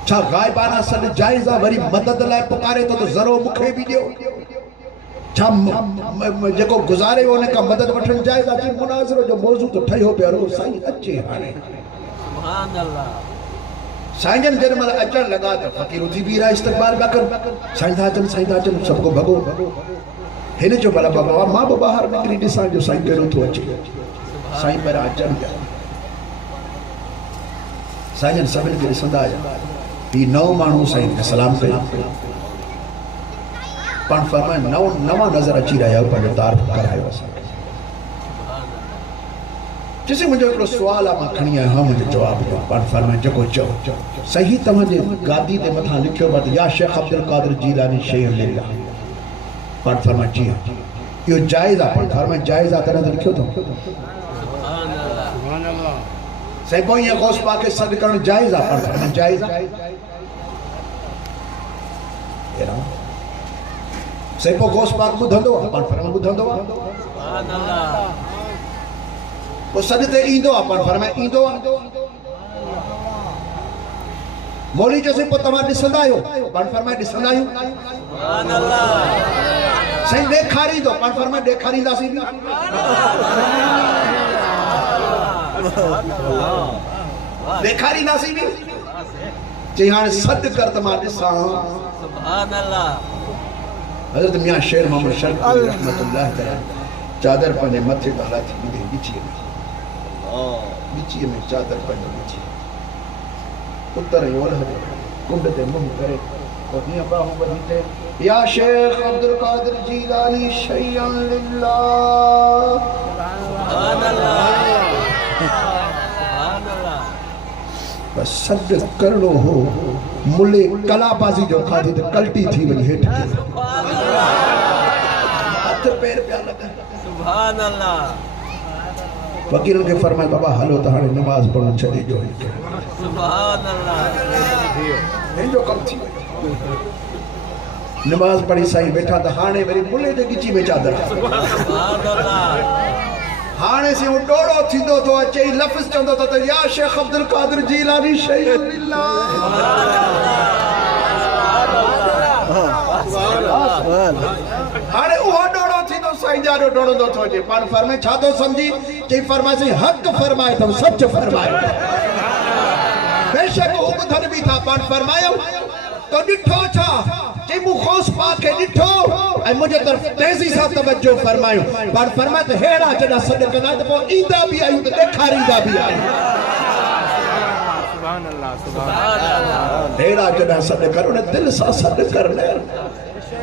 छा गाइबाना सॾु जाइज़ आहे? वरी मदद लाइ पुकारे थो त ज़रो मूंखे बि ॾियो। छा जेको गुज़ारे वियो उनखां मदद वठणु जाइज़ आहे? मुनाज़रो जो मौज़ू त ठहियो पियो। साईं अचे हाणे। साईं जन जेॾी महिल अचणु लॻा त फ़कीर उथी बीह रहा, इस्तक़बाल पिया कनि। साईं था अचनि, साईं था अचनि, सबको भॻो। हिन जो भला बाबा मां बि ॿाहिरि निकिरी ॾिसां जो साईं कहिड़ो थो अचे। साईं पर अचनि पिया। साईं जन सभिनी खे ॾिसंदा आया। हीउ नओं माण्हू साईं खे सलाम कयो। पाण फरमाए नवां नज़र अची रहिया आहियो, पंहिंजो तारीफ़ करायो असांखे। चइसि मुंहिंजो हिकिड़ो सुवालु आहे, मां खणी आहियो। हा मुंहिंजो जवाबु ॾियो। पाण फरमाए जेको चओ। सही तव्हांजे गादी ते मथां लिखियो आहे त या शेख अब्दुल कादिर जीलानी शय्यन लिल्लाह। पाण फरमाए जी इहो जाइज़ आहे। पाण फरमाए जाइज़ आहे तॾहिं त लिखियो अथऊं। साईं पोइ ईअं गौस पाक खे सॾु करणु जाइज़ आहे? पाण फरमाए जाइज़ आहे। साईं पोइ गौस पाक ॿुधंदो आहे? पाण फरमाए ॿुधंदो आहे। पोइ सॾ ते ईंदो आहे? पाण फरमाए ईंदो आहे। मौलवी चयोसीं पोइ तव्हां ॾिसंदा आहियो? पाण फरमाए ॾिसंदा आहियूं। साईं ॾेखारींदो? पाण फरमाए ॾेखारींदासीं बि। ॾेखारींदासीं बि। चई हाणे सॾु कर त मां ॾिसां। हज़रत मियां शेर मोहम्मद शर्क़ी रहमतुल्लाह तआला चादर पंहिंजे मथे तां लाथी ॿुधे ॻिचीअ में चादर पंहिंजो ॻिची उत्तर ओलह कुंड ते मुंहुं करे हीअं बाहूं ॿधी ते या शेख अब्दुल कादिर जीलानी शय्यन लिल्लाह। बस सॾु करणो हो। मुले कलाबाज़ी जो खाधी त कल्टी थी वई हेठि। हथ पैर पिया लॻनि। सुभान अल्लाह। फ़कीरनि खे फरमाए बाबा हलो त हाणे नमाज़ पढ़णु छॾे ॾियो। सुभान अल्लाह। हिन जो कमु थी वियो। नमाज़ पढ़ी साईं वेठा त हाणे वरी मुले जे ॻिची में चादर। सुभान अल्लाह। हाणे से डोड़ो थींदो तो अचे लफ़्ज़ चवंदो तो या शेख अब्दुल कादिर जीलानी शय्यन लिल्लाह। हाणे उहो डोड़ो थींदो साईं जानो डोड़ंदो थो अचे। पाण फरमाए छा थो सम्झी? चई फरमाए हक़ फरमाए तो सच फरमाए। बेशक हू ॿुधनि बि था। पाण फरमायो तो ॾिठो छा? चई मूं गौस पाक खे ॾिठो ऐं मुंहिंजे तरफ़ तेज़ी सां तवज्जो फरमायो। पाण फरमाए त हेड़ा जॾहिं सॾु कंदा त पोइ ईंदा बि आहियूं त ॾेखारींदा बि आहियूं। सुभान अल्लाह। सुभान अल्लाह। हेड़ा जॾहिं सॾु कर उन दिलि सां सॾु कर न,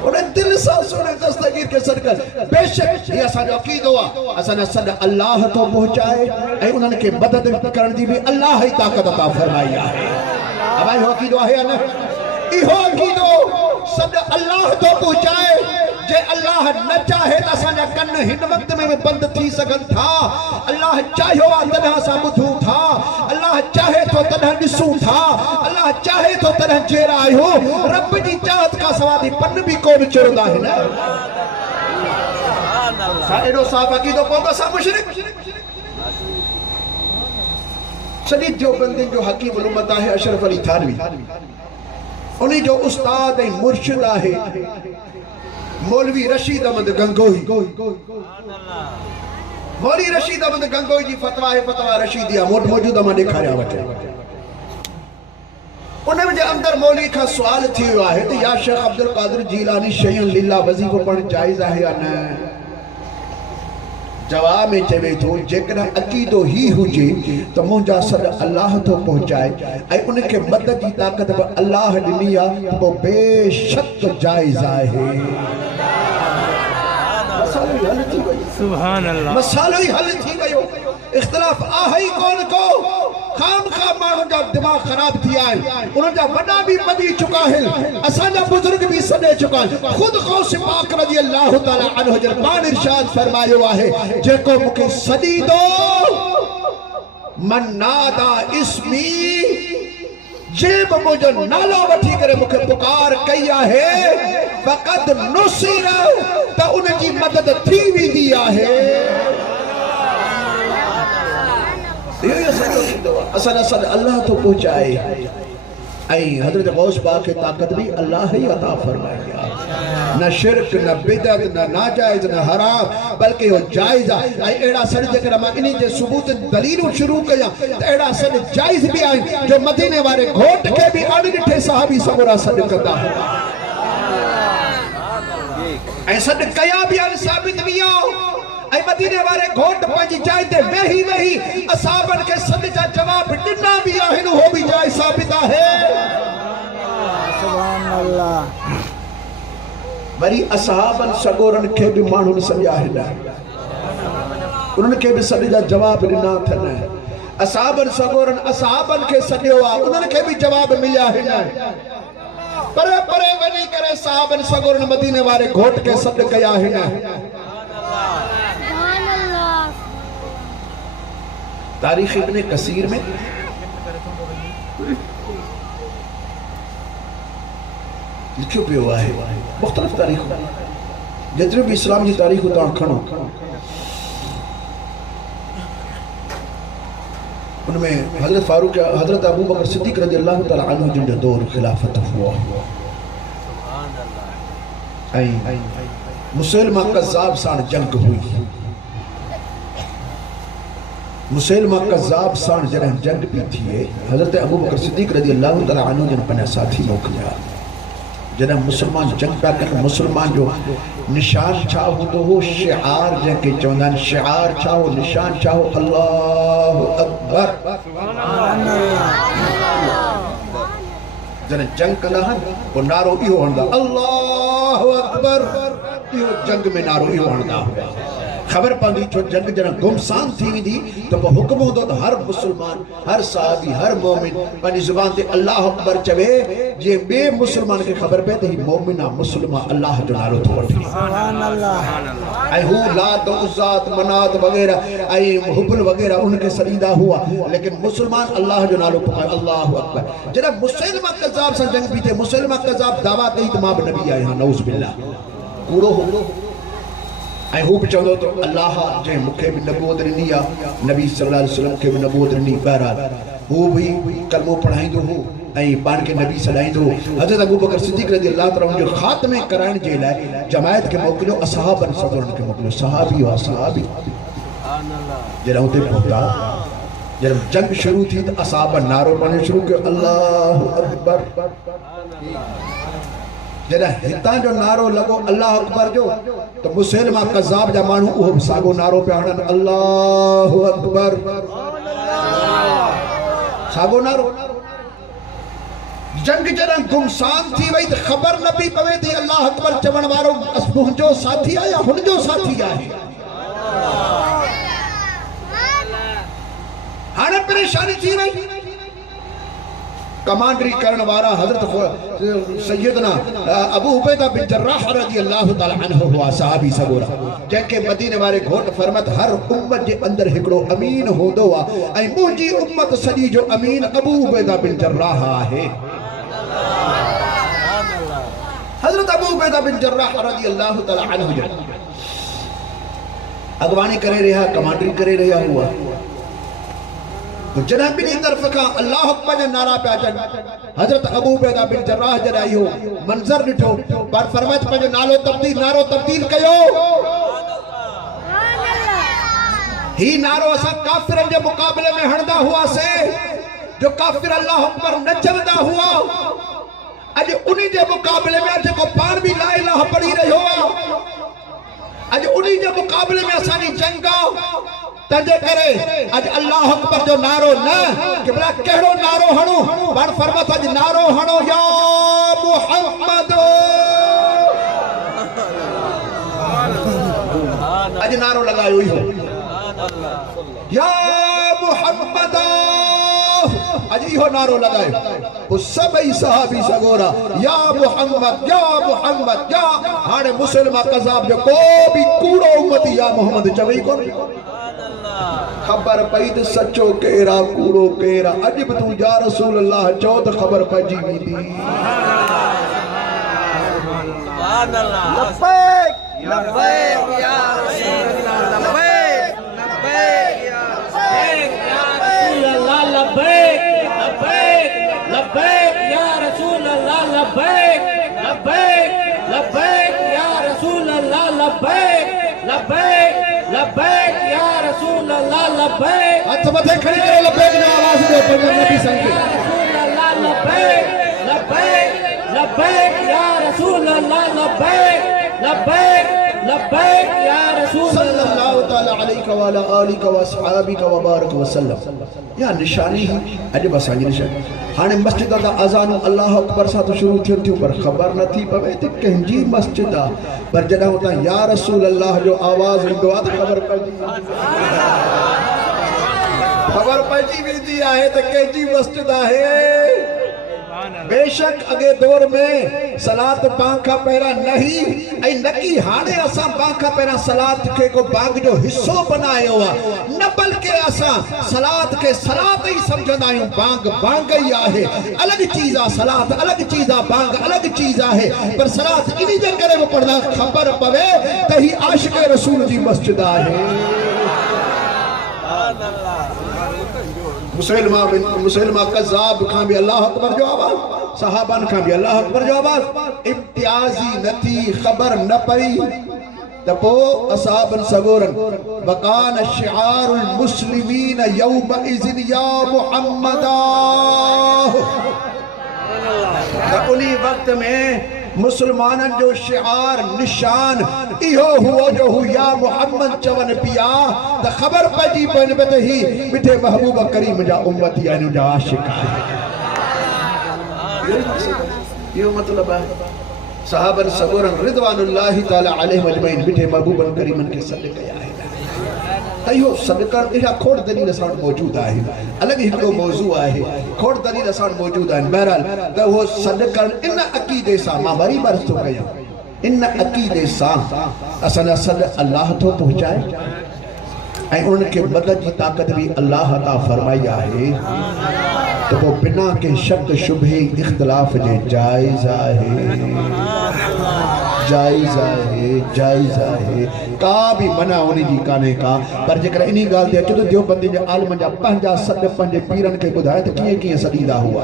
उन दिलि सां सुहिणे दस्तगीर खे सॾु कर। बेशक हीअ असांजो अक़ीदो आहे। असांजा सॾु अल्लाह तो पहुचाए ऐं उन्हनि खे मदद करण जी बि अल्लाह ई ताक़त अता फरमाई आहे। अबाई हो अक़ीदो आहे या न? इहो अक़ीदो सॾु अल्लाह तो पहुचाए। जे अल्लाह न चाहे त असांजा कन हिन वक़्त में बंदि थी सघनि था। अल्लाह चाहियो आहे तॾहिं असां ॿुधूं था। अल्लाह चाहे थो तॾहिं ॾिसूं था। अल्लाह चाहे थो तॾहिं जहिड़ा आहियूं। रब जी चाहत खां जा सवादी पन भी कोन चुरदा है ना सा एडो साफ अकीदो पौंदा सा मुशरिक सदी जो बंदे जो हकीम उम्मत है अशरफ अली थानवी उन्हीं जो उस्ताद है मुर्शिद है मौलवी रशीद अहमद गंगोही मौलवी रशीद अहमद गंगोही जी फतवा है फतवा रशीदिया मौजूदा मां ॾेखारिया वठे उन जे अंदर मौलवी का सवाल थी वियो आहे त या शेख अब्दुल कादिर जीलानी शयन लिल्लाह वज़ीफो पढ़ण जायज़ आहे या न जवाब में चवे थो जेकॾहिं अक़ीदो ही हुजे त मुंहिंजा सॾ अल्लाह थो पहुचाए ऐं उनखे मदद जी ताक़त बि अल्लाह ॾिनी आहे त पोइ बेशक जाइज़ आहे सुभान अल्लाह मसालो ही हल थी वियो इख्तिलाफ आहे ही कोन को खामखा माण्हुनि जा दिमाग़ ख़राब थी विया आहिनि उन्हनि जा वॾा बि ॿधी चुका आहिनि असांजा बुज़ुर्ग बि सॾे चुका आहिनि ख़ुदि गौस पाक रज़ी अल्लाह ताला अन्हु जे पाण इरशाद फरमायो आहे जेको मूंखे सॾींदो मन नादा इस्मी जे बि मुंहिंजो नालो वठी करे मूंखे पुकार कई आहे फ़क़त नुसिर त उनजी मदद थी वेंदी आहे असल अल्लाह तो पहुंचाए हजरत गौस पाक के ताकत भी अल्लाह ही अता फरमाए न शिरक न बिदअत न नाजायज न हराम बल्कि वो जायज है एड़ा सर जेकर मां इन्हीं जे सबूत दलीलू शुरू कया त एड़ा सर जायज भी आए जो मदीने वाले घोट के भी अण ॾिठे सहाबी सबरा सद कंदा ऐं सद कया भी आहिनि साबित भी आओ ऐं मदीने वाले घोट पंहिंजी जाइ ते वेही वेही असहाबन के सद जा जवाब ॾिना भी आहिनि हो भी जाइ साबित आहे सुभान अल्लाह वरी असहाबन सगोरन के भी माण्हुनि सॼा हिन उन्हनि खे बि सॾ जा जवाब ॾिना अथनि असहाबन सगोरन असहाबन खे सॾियो आहे उन्हनि खे बि जवाब मिलिया हिन परे परे वञी करे सहाबन सगोरन मदीने वाले घोट के सॾ कया हिन तारीख इब्ने कसीर में लिखियो पियो आहे मुख्तलिफ तारीख जेतिरो भी इस्लाम जी तारीख तव्हां खणो उनमें हजरत फारूक हजरत अबू बकर सिद्दीक रज़ी अल्लाह तआला अन्हु जिन जो दौर खिलाफत हुआ ऐं मुसलमा कज़्ज़ाब साण जंग हुई मुसलमा कज़्ज़ाब साण जॾहिं जंग पई थिए हज़रत अबू बकर सिद्दीक़ रज़ी अल्लाह तआला अन्हु जन पंहिंजा साथी मोकिलिया जॾहिं मुसलमान जंग पिया कनि मुसलमान जो निशान छा हूंदो हो शिआर जंहिंखे चवंदा आहिनि शिआर छा हो निशान छा हो अल्लाहु अकबर जॾहिं जंग कंदा आहिनि पोइ नारो इहो हणंदा अल्लाहु अकबर इहो जंग में नारो इहो हणंदा हुआ खबर पवंदी छो जंग जॾहिं गुमसान थी वेंदी त पोइ हुक्म हूंदो त हर मुसलमान हर साहबी हर मोमिन पंहिंजी ज़ुबान ते अल्लाह अकबर चवे जे ॿिए मुसलमान खे ख़बर पए त हीउ मोमिन आहे मुस्लिम अल्लाह जो नालो थो वठे ऐं हू लात उज़्ज़ात मनात वग़ैरह ऐं हुबल वग़ैरह उनखे सॾींदा हुआ लेकिन मुसलमान अल्लाह जो नालो पुकारे अल्लाहु अकबर जॾहिं मुसलमा कज़्ज़ाब सां जंग पई थिए मुसलमा कज़्ज़ाब दावा कई त मां बि नबी आहियां नऊज़ बिल्लाह कूड़ो हो ऐं हू बि चवंदो त अल्लाह जंहिं मूंखे बि नबूअत ॾिनी आहे नबी सल्लल्लाहु अलैहि वसल्लम खे बि नबूअत ॾिनी बहरहाल हू बि कलमो पढ़ाईंदो हो ऐं पाण खे नबी सॾाईंदो हो हज़रत अबू बकर सिद्दीक़ रज़ी अल्लाह ताला जो ख़ात्मे कराइण जे लाइ जमायत खे मोकिलियो असहाबन सगोरन खे मोकिलियो सहाबी हुआ सहाबी जॾहिं हुते पहुता जॾहिं जंग शुरू थी त असहाबन नारो पढ़णु शुरू कयो अल्लाहु अकबर जॾहिं हितां जो नारो लॻो अल्लाह अकबर जो त मुसलमा कज़्ज़ाब जा माण्हू उहो बि साॻियो नारो पिया हणनि अल्लाहु अकबर साॻियो नारो जंग जॾहिं गुमसान थी वई त ख़बर न पई पवे त अल्लाह अकबर चवण वारो मुंहिंजो साथी आहे या हुनजो साथी आहे हाणे परेशानी थी वई कमांडरी करण वारा हजरत सैयदना अबू उबैदा बिन जर्राह रज़ी अल्लाह तआला अन्हु हुआ सहाबी सगोरा जंहिंखे मदीने वारे घोट फरमत हर उम्मत जे अंदर हिकिड़ो अमीन हूंदो आहे ऐं मुंहिंजी उम्मत सॼी जो अमीन अबू उबैदा बिन जर्राह आहे अबू उबैदा बिन जर्राह रज़ियल्लाहु तआला अन्हु अगवानी करे रहा, कमांडरी करे रहा हुआ तो जनाब बिनी तरफ का अल्लाह अकबर जो नारा पे अचन हजरत अबू उबैदा बिन जर्राह जराई हो मंजर ॾिठो पर फरमायत पंहिंजो नारो तब्दील कयो। ही नारो असां काफिरनि जे मुक़ाबले में हणंदा हुआसे जो काफिर अल्लाह अकबर न चवंदा हुआ। अॼु उन्ही जे मुक़ाबले में जेको पाण बि ला इलाहा पढ़ी रहियो आहे, अॼु उन्ही जे मुक़ाबले में असांजी जंग आहे। तंहिंजे करे अॼु अल्लाह अकबर जो नारो न कि भला कहिड़ो नारो हणो, पर फरमात अॼु नारो हणो या मुहम्मद। अॼु नारो लॻायो ई हो या मुहम्मद। अॼु इहो नारो लॻायो सभई सहाबी सगोरा या मुहम्मद या मुहम्मद या। हाणे मुसलमान कज़ाब जो को बि कूड़ो उम्मती या मोहम्मद चवे ई कोन। खबर पई त सचो केरा कूड़ो केरा। अॼु बि तूं या रसूल अल्लाह चओ त खबर पइजी वेंदी। लब्बैक या रसूल अल्लाह लब्बैक लब्बैक लब्बैक या रसूल अल्लाह लब्बैक लब्बैक लब्बैक या रसूल अल्लाह लब्बैक। हथ मथे खड़ी करे लब्बैक ना आवाज दे पंजाब नबी संग या रसूल अल्लाह लब्बैक लब्बैक लब्बैक या रसूल अल्लाह लब्बैक लब्बैक लब्बैक या रसूल सल्लल्लाहु तआला अलैहि व अला आलिहि व अस्हाबिहि व बारक वसल्लम। या निशानी अॼु बस असांजी निशानी। हाणे मस्जिद दा अज़ान अल्लाह अकबर सां तो शुरू थियूं पर ख़बर न थी पवे त कंहिंजी मस्जिद आहे। पर जॾहिं हुतां या रसूल अल्लाह जो आवाज़ ईंदो आहे त ख़बर पइजी वेंदी आहे त कंहिंजी मस्जिद आहे। बेशक अगे दौर में सलात बांग का पहिरां नहीं ऐं नकी हाणे असां बांग का पहिरां सलात के को बांग जो हिस्सो बनायो आहे, न बल्कि असां सलात के सलात ही समझंदा आहियूं। बांग बांग ही आहे, अलग चीज आहे सलात, अलग चीज आहे बांग, अलग चीज आहे। पर सलात इन्ही जे करे वो पढ़ना खबर पवे त ही आशिक रसूल जी मस्जिद आहे। मुसलमान कज़ाब खां भी अल्लाह अकबर जो आवाज़, सहाबन खां भी अल्लाह अकबर जो आवाज़ इम्तियाजी न थी, खबर न पई त पोइ असहाबन सगोरन वकान शिआरुल मुस्लिमीन यौमइज़िन या मुहम्मदा। त उन्ही वक्त में मुसलमानन जो शिआर निशान इहो हुओ जो हू या मुहम्मद चवन पिया त खबर पइजी पइन बि त ही मिठे महबूब करीम जा उम्मती आहिनि, जा आशिक इहो मतलब आहे। सहाबन सगोरन रिदवानुल्लाहि तआला अलैहिम अजमईन मिठे महबूबन करीमन के सॾ कया आहिनि। त इहो सॾ करणु इहा खोड़ दलील सां मौजूद आहे। अलॻि हिकिड़ो मौज़ू आहे, खोड़ दलील सां मौजूद आहिनि। बहरहाल त उहो सॾ करणु इन अक़ीदे सां, मां वरी बर्स थो कयां, इन अक़ीदे सां असांजा सॾ अल्लाह थो पहुचाए ऐं उनखे मदद जी ताक़त भी अल्लाह अता फरमाई आहे। तो वो बिना के शक शुबहे इख्तिलाफ जे जायज़ आहे, जायज़ आहे, जायज़ आहे, का भी मना उन्हीं जी काने का। पर जेकर इन्हीं गाल ते अचे तो देवबंदी जे आलम जा पंहिंजा सॾ पंहिंजे पीरन खे ॿुधाए त कीअं कीअं सॾींदा हुआ,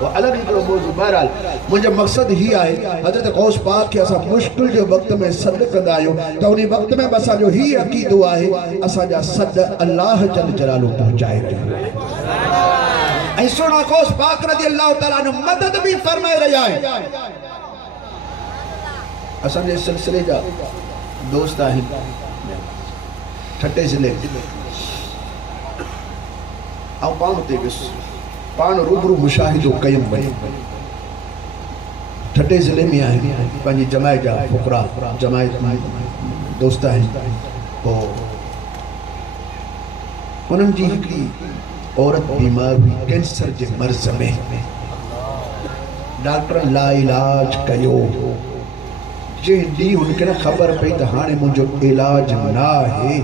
वो अलग हिकिड़ो मौज़ू। बहरहाल मुंहिंजो मक़सद ही आहे हज़रत गौस पाक खे असां मुश्किल जे वक़्त में सॾ कंदा आहियूं त उन वक़्त में असांजो ही अक़ीदो आहे असांजा सॾ अल्लाह जल जलालहू पहुचाए ऐं सोना गौस पाक रज़ी अल्लाह तआला अन्हु मदद भी फरमाए रहिया आहिनि। असांजे सिलसिले जा दोस्त आहिनि ठटे ज़िले ऐं पाण ते वियुसि, पाण रूबरू मुशाहिदो कयूं वई। ठटे ज़िले में आहिनि पंहिंजी जमायत जा फुकरा, जमायत दोस्त आहिनि। पोइ उन्हनि जी हिकिड़ी औरत बीमार हुई कैंसर जे मर्ज़ में, डॉक्टर ला इलाज कयो। जंहिं ॾींहुं हुनखे न ख़बर पई त हाणे मुंहिंजो इलाज न आहे,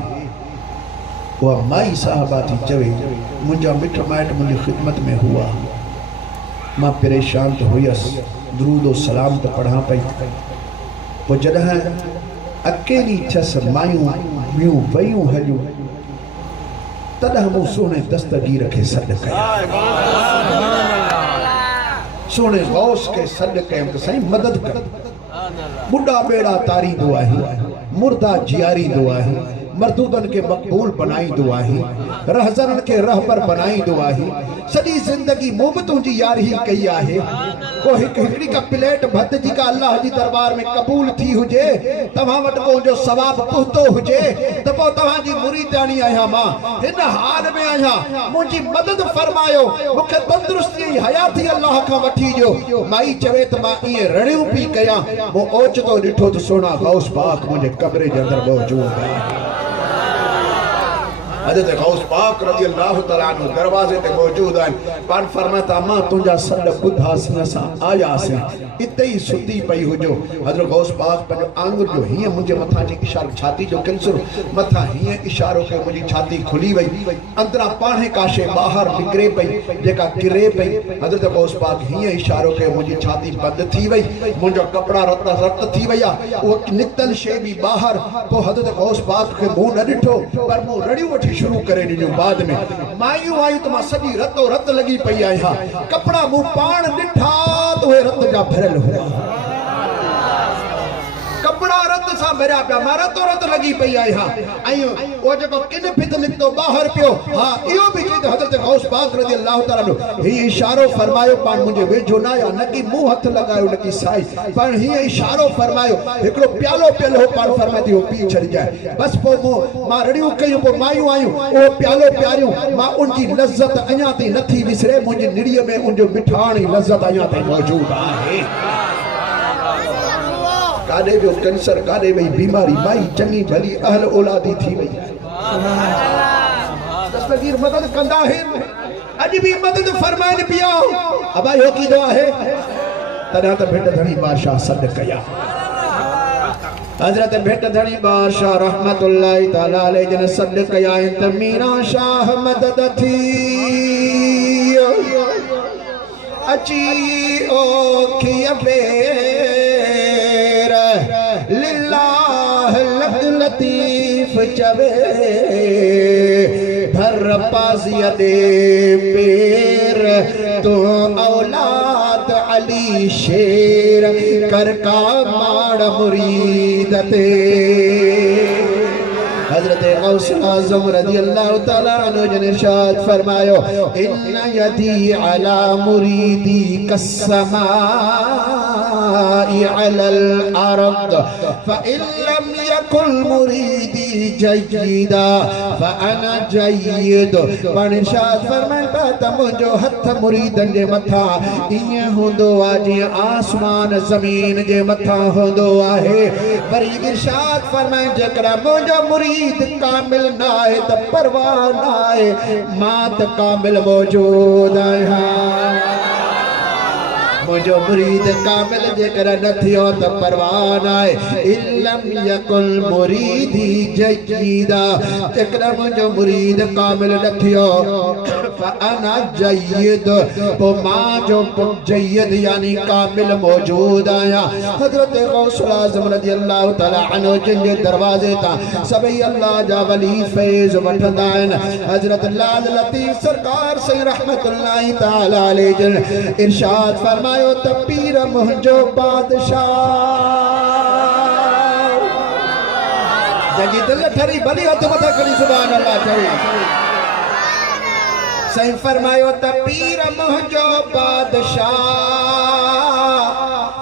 उहा माई साहबा थी चवे मुंहिंजा मिट माइट मुंहिंजी ख़िदमत में हुआ, मां परेशान तो हुयस दुरूद और सलाम तो पढ़ा पई पो जॾहिं अकेली छस मायूं ॿियूं वयूं हलियूं तॾहिं मूं सोने दस्तगीर खे सॾु कया सोने गौस के सॾु कयमि त साईं मदद कर बुढ़ा बेड़ा तारींदो आहे मुर्दा जियारींदो आहे मरदूदन के मकबूल बनाईंदो आहे रहज़रन के रहबर बनाईंदो आहे सॼी ज़िंदगी मूं बि तुंहिंजी यारी कई आहे को हिकड़ी का प्लेट भत जी का अल्लाह जी दरबार में कबूल थी हुजे तव्हां वटि मुंहिंजो सवाब पहुतो हुजे त पोइ तव्हांजी मुरीदानी आहियां मां हिन हाल में आहियां मुंहिंजी मदद फरमायो मूंखे तंदुरुस्ती हयाती अल्लाह खां वठी ॾियो माई चवे त मां ईअं रड़ियूं पई कयां मूं ओचितो ॾिठो त सोना गौस पाक मुंहिंजे कमरे जे अंदरि मौजूदु आहे हज़रत गौस पाक रज़ी अल्लाह तआला अन्हु दरवाजे ते मौजूद आहिनि पाण फरमाता मां तुंहिंजा सॾ ॿुधासीं असां आयासीं इते ई सुती पई हुजो हज़रत गौस पाक पंहिंजो आंगुर जो हीअं मुंहिंजे मथां जी इशारो छाती जो किलसुर मथां हीअं इशारो कयो मुंहिंजी छाती खुली वई अंदरां पाणे काशे ॿाहिरि निकिरे पई जेका किरे पई हज़रत गौस पाक हीअं इशारो कयो मुंहिंजी छाती बंदि थी वई मुंहिंजा कपिड़ा रत थी विया उहो निकतल शइ बि ॿाहिरि पोइ हज़रत गौस पाक खे मूं न ॾिठो पर मूं रड़ियूं वठी शुरू करे ॾिनियूं बाद में मायूं आयूं त मां सॼी रतो रत लगी पई आहियां कपिड़ा मूं पाण ॾिठा त उहे रत जा भरियल हुआ कपिड़ा रत सां भरिया पिया मां रतो रत लगी पई आहियां ऐं उहो जेको किन फित निकितो ॿाहिरि पियो हा इहो बि चई त हज़रत गौस पाक रज़ी अल्लाह तआला अन्हु हीअ इशारो फरमायो पाण मुंहिंजे वेझो न आया न की मूं हथ लॻायो न की साई पर हीअं इशारो फरमायो हिकिड़ो प्यालो पियल हो पाण फरमाए थी उहो पी छॾिजाए बसि पोइ मां रड़ियूं कयूं पोइ मायूं आयूं उहो प्यालो पियारियूं मां उनजी लज़त अञा ताईं नथी विसरे मुंहिंजी निड़ीअ में उनजो मिठाण जी लज़त अञा ताईं मौजूदु आहे काॾे वियो कैंसर काॾे वई बीमारी माई चङी भली अहल औलादी थी वई दस्तगीर मदद कंदा आहिनि अॼु बि मदद फरमाइनि पिया अबा इहो कींदो आहे तॾहिं त भेट धणी बादशाह सॾु कया हज़रत भेट धणी बादशाह रहमतुल्लाहि तआला अलैहि जन सॾु कया त मीरा शाह मदद थी अची ओखिय लिल्लाह लतीफ चवे भर पाज़िया दे पेर तो औलाद अली शेर कर का माड़ मुरीद ते हज़रत गौस आज़म रज़ी अल्लाह तआला अन्हु जन इरशाद फरमायो इन्ना यदी अला मुरीदी कस्समाई अलल अर्द फइन लम यकुल मुरीदी जय्यिदा फअना जय्यिद पाण इरशाद फरमाए त मुंहिंजो हथ मुरीदन जे मथां ईअं हूंदो आहे जीअं आसमान ज़मीन जे मथां हूंदो आहे वरी इरशाद फरमाए जेकॾहिं मुंहिंजो मुरीद कामिल ना है त परवाह ना है मां त कामिल मौजूद आहियां मुंहिंजो मुरीद कामिल जेकर न थियो त परवाह ना है इल्लम यकुल मुरीदी जय्यिदा जेकर मुंहिंजो मुरीद कामिल न थियो फअना जय्यिद पोइ मां जो जय्यद यानी कामिल मौजूद आहियां हज़रत गौस आज़म रज़ी अल्लाह तआला अन्हु जिन जे दरवाज़े तां सभई अल्लाह जा वली फैज़ वठंदा आहिनि हज़रत लाल लतीफ़ सरकार सही रहमतुल्लाहि तआला अलैहि जन इरशाद फरमायो त पीर मुंहिंजो बादशाह जंहिंजी दिलि ठरी भली हथ मथां खणी सुभान अल्लाह चई सही फरमायो त पीर मुंहिंजो बादशाह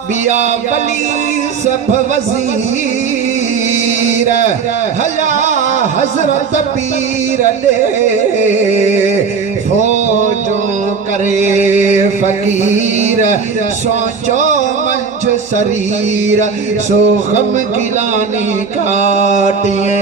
बिया वली सब वज़ीर हला हज़रत पीर ॾे फौजों करे फकीर सोचो मंझ शरीर सो गम गिलानी काटिए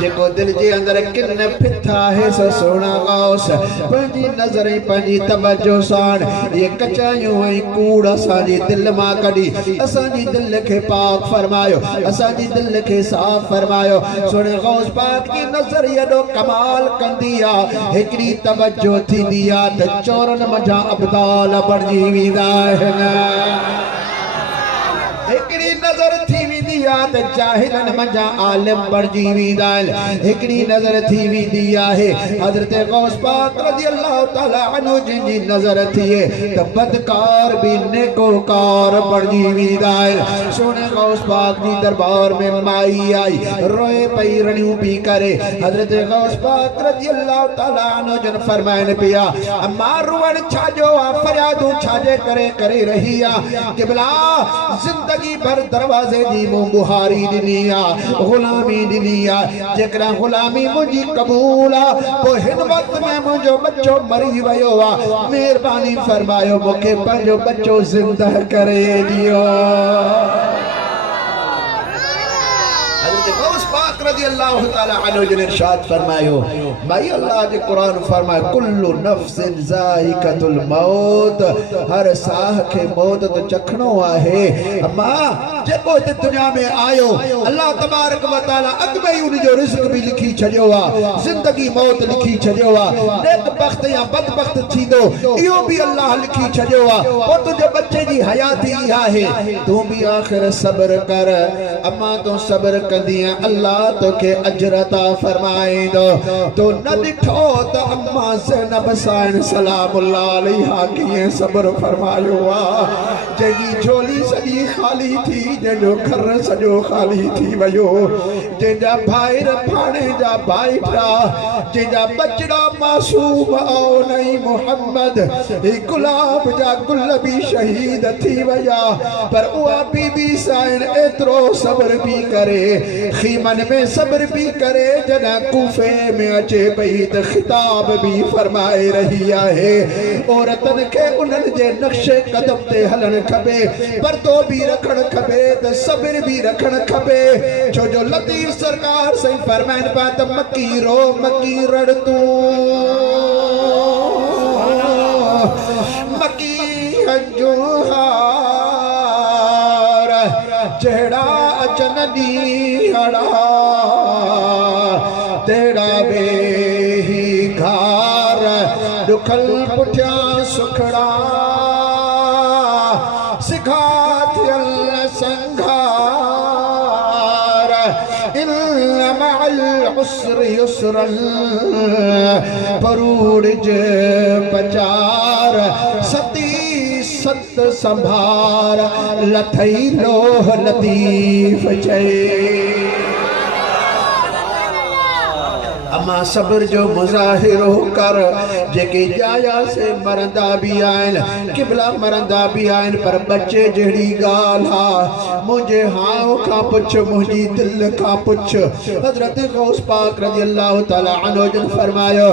जेको दिल जे अंदर किन फिथा है सो सोना गौस पंजी नजरें पंजी तवज्जो सान ये कचायूं ऐं कूड़ असांजी दिल मां कढी असांजी दिल खे पाक फरमायो असांजी दिल खे साफ़ फरमायो सोने गौस पाक की नजर एॾो कमाल कंदी आ हिकड़ी तवज्जो थींदी आ त चोरन मंझां अब्दाल बणजी वेंदा आहिनि हिकड़ी नजर थी वेंदी आ त जाहिलन मंझां आलिम बणजी वेंदा आहिनि हिकड़ी नजर थी वेंदी आहे हज़रत गौस पाक रज़ी अल्लाह ताला अन्हु जिनजी नजर थिए त बदकार भी नेकोकार बणजी वेंदा आहिनि सोने गौस पाक जी दरबार में माई आई रोए पई रड़ियूं पी करे हज़रत गौस पाक रज़ी अल्लाह ताला अन्हु जन फरमाइनि पिया अम्मा रुअण छाजो आ फरियादूं छाजे करे रही आ क़िबला जिंदगी भर दरवाजे जी मुंह बुहारी दिनी आ गुलामी दिनी आ जेकरा गुलामी मुझी कबूल आ तो हिन वक्त में मुझो बच्चो मरी वयो आ मेहरबानी फरमायो मुके पंजो बच्चो जिंदा करे दियो गौस पाक रज़ी अल्लाह ताला अन्हु जन इरशाद फरमायो भाई अल्लाह जे कुरान फरमाए कुल्लु नफ्सिन ज़ाइक़तुल मौत हर साह के मौत तो चखणो आहे अम्मा जेको इते दुनिया में आयो अल्लाह तबारक व तआला अॻु में उन जो रिज़्क़ भी लिखी छडियो आ जिंदगी मौत लिखी छडियो आ नेक बख्त या बदबख्त थींदो इहो भी अल्लाह लिखी छडियो आ ओ तुझे बच्चे जी हयाती आहे तू भी आखिर सब्र कर अम्मा तो सब्र कंदी अल्लाह तोखे अजर अता फरमाईंदो तो न ॾिठो त अम्मा ज़ैनब साईं सलामुल्लाह अलैहा कीअं सब्र फरमायो आ जंहिंजी झोली सॼी ख़ाली थी जंहिंजो घर सॼो ख़ाली थी वियो जंहिंजा भाइर फाणे जा भाइटा जंहिंजा बचड़ा मासूम आओ नहीं मोहम्मद गुलाब जा गुल भी शहीद थी विया पर उहा बीबी साईं एतिरो सब्र भी करे खीमन में सब्र भी करे जॾहिं कूफे में अचे पई त खिताब भी फरमाए रही आहे औरतन के उन्हनि जे नक्शे कदम ते हलण खपे पर्दो भी रखण खपे त सब्र भी रखण खपे छो जो लतीफ़ सरकार सही फरमाइनि पिया त मकी रो मकी रड़ तू मकी हंजुहार जहिड़ा अचन ॾींहड़ा तेरा बेही घार दुखल पुठियां सुखड़ा सिखा थियल संघार इन्न मअल उस्रि युस्रन परूड़ज पचार सती सत संभार लथई लोह लतीफ चए अम्मा सब्र जो मुज़ाहिरो कर जेके जाया से मरंदा भी आहिनि क़िबला मरंदा भी आहिनि पर बच्चे जहिड़ी ॻाल्हि हा मुंहिंजे हाव खां पुछ मुंहिंजी दिलि खां पुछ हज़रत गौस पाक रज़ी अल्लाह ताला अन्हु जन फरमायो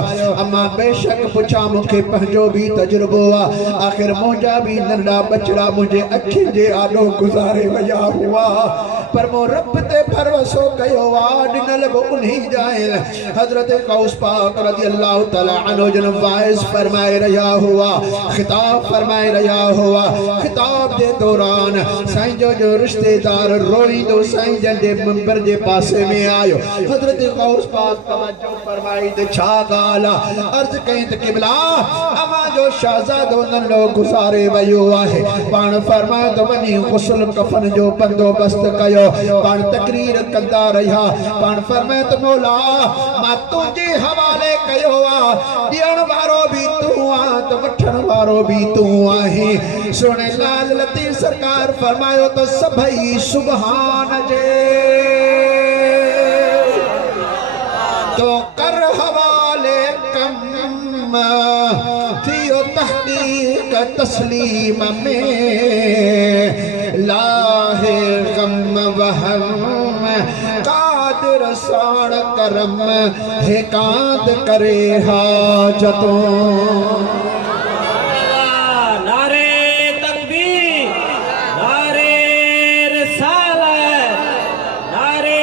अम्मा बेशक पुछा मूंखे पंहिंजो भी तजुर्बो आहे आख़िर मुंहिंजा भी नंढा बचड़ा मुंहिंजे अखियुनि जे आॾो गुज़ारे विया हुआ पर मूं रब ते भरोसो कयो आहे ॾिनल बि उन्ही जा आहिनि हज़रत गौस पाक रज़ी अल्लाह ताला अन्हु जन वाइज़ फरमाए रहा हुआ खिताब फरमाए रहा हुआ खिताब जे दौरान साईं जो रिश्तेदार रोईंदो साईं जन जे मंबर जे पासे में आयो हज़रत गौस पाक तवज्जो फरमाई त छा ॻाल्हि अर्ज़ कई त क़िबला अमा जो शहज़ादो नंढो गुज़ारे वियो आहे पाण फरमायो त वञी गुस्ल कफन जो बंदोबस्त कयो पाण तकरीर कंदा रहिया पाण फरमायो त मौला मां तुझे हवाले कयो आ ॾियण वारो भी तू आ त वठण वारो भी तू आहीं सोने लाल लतीफ़ सरकार फरमायो तो सभई सुभान जे तो कर हवाले कम थियो तहकीक तस्लीम में लाहे गम वहम कादिर साण करम हिकात करे हाजतों नारे तकबीर नारे रिसालत नारे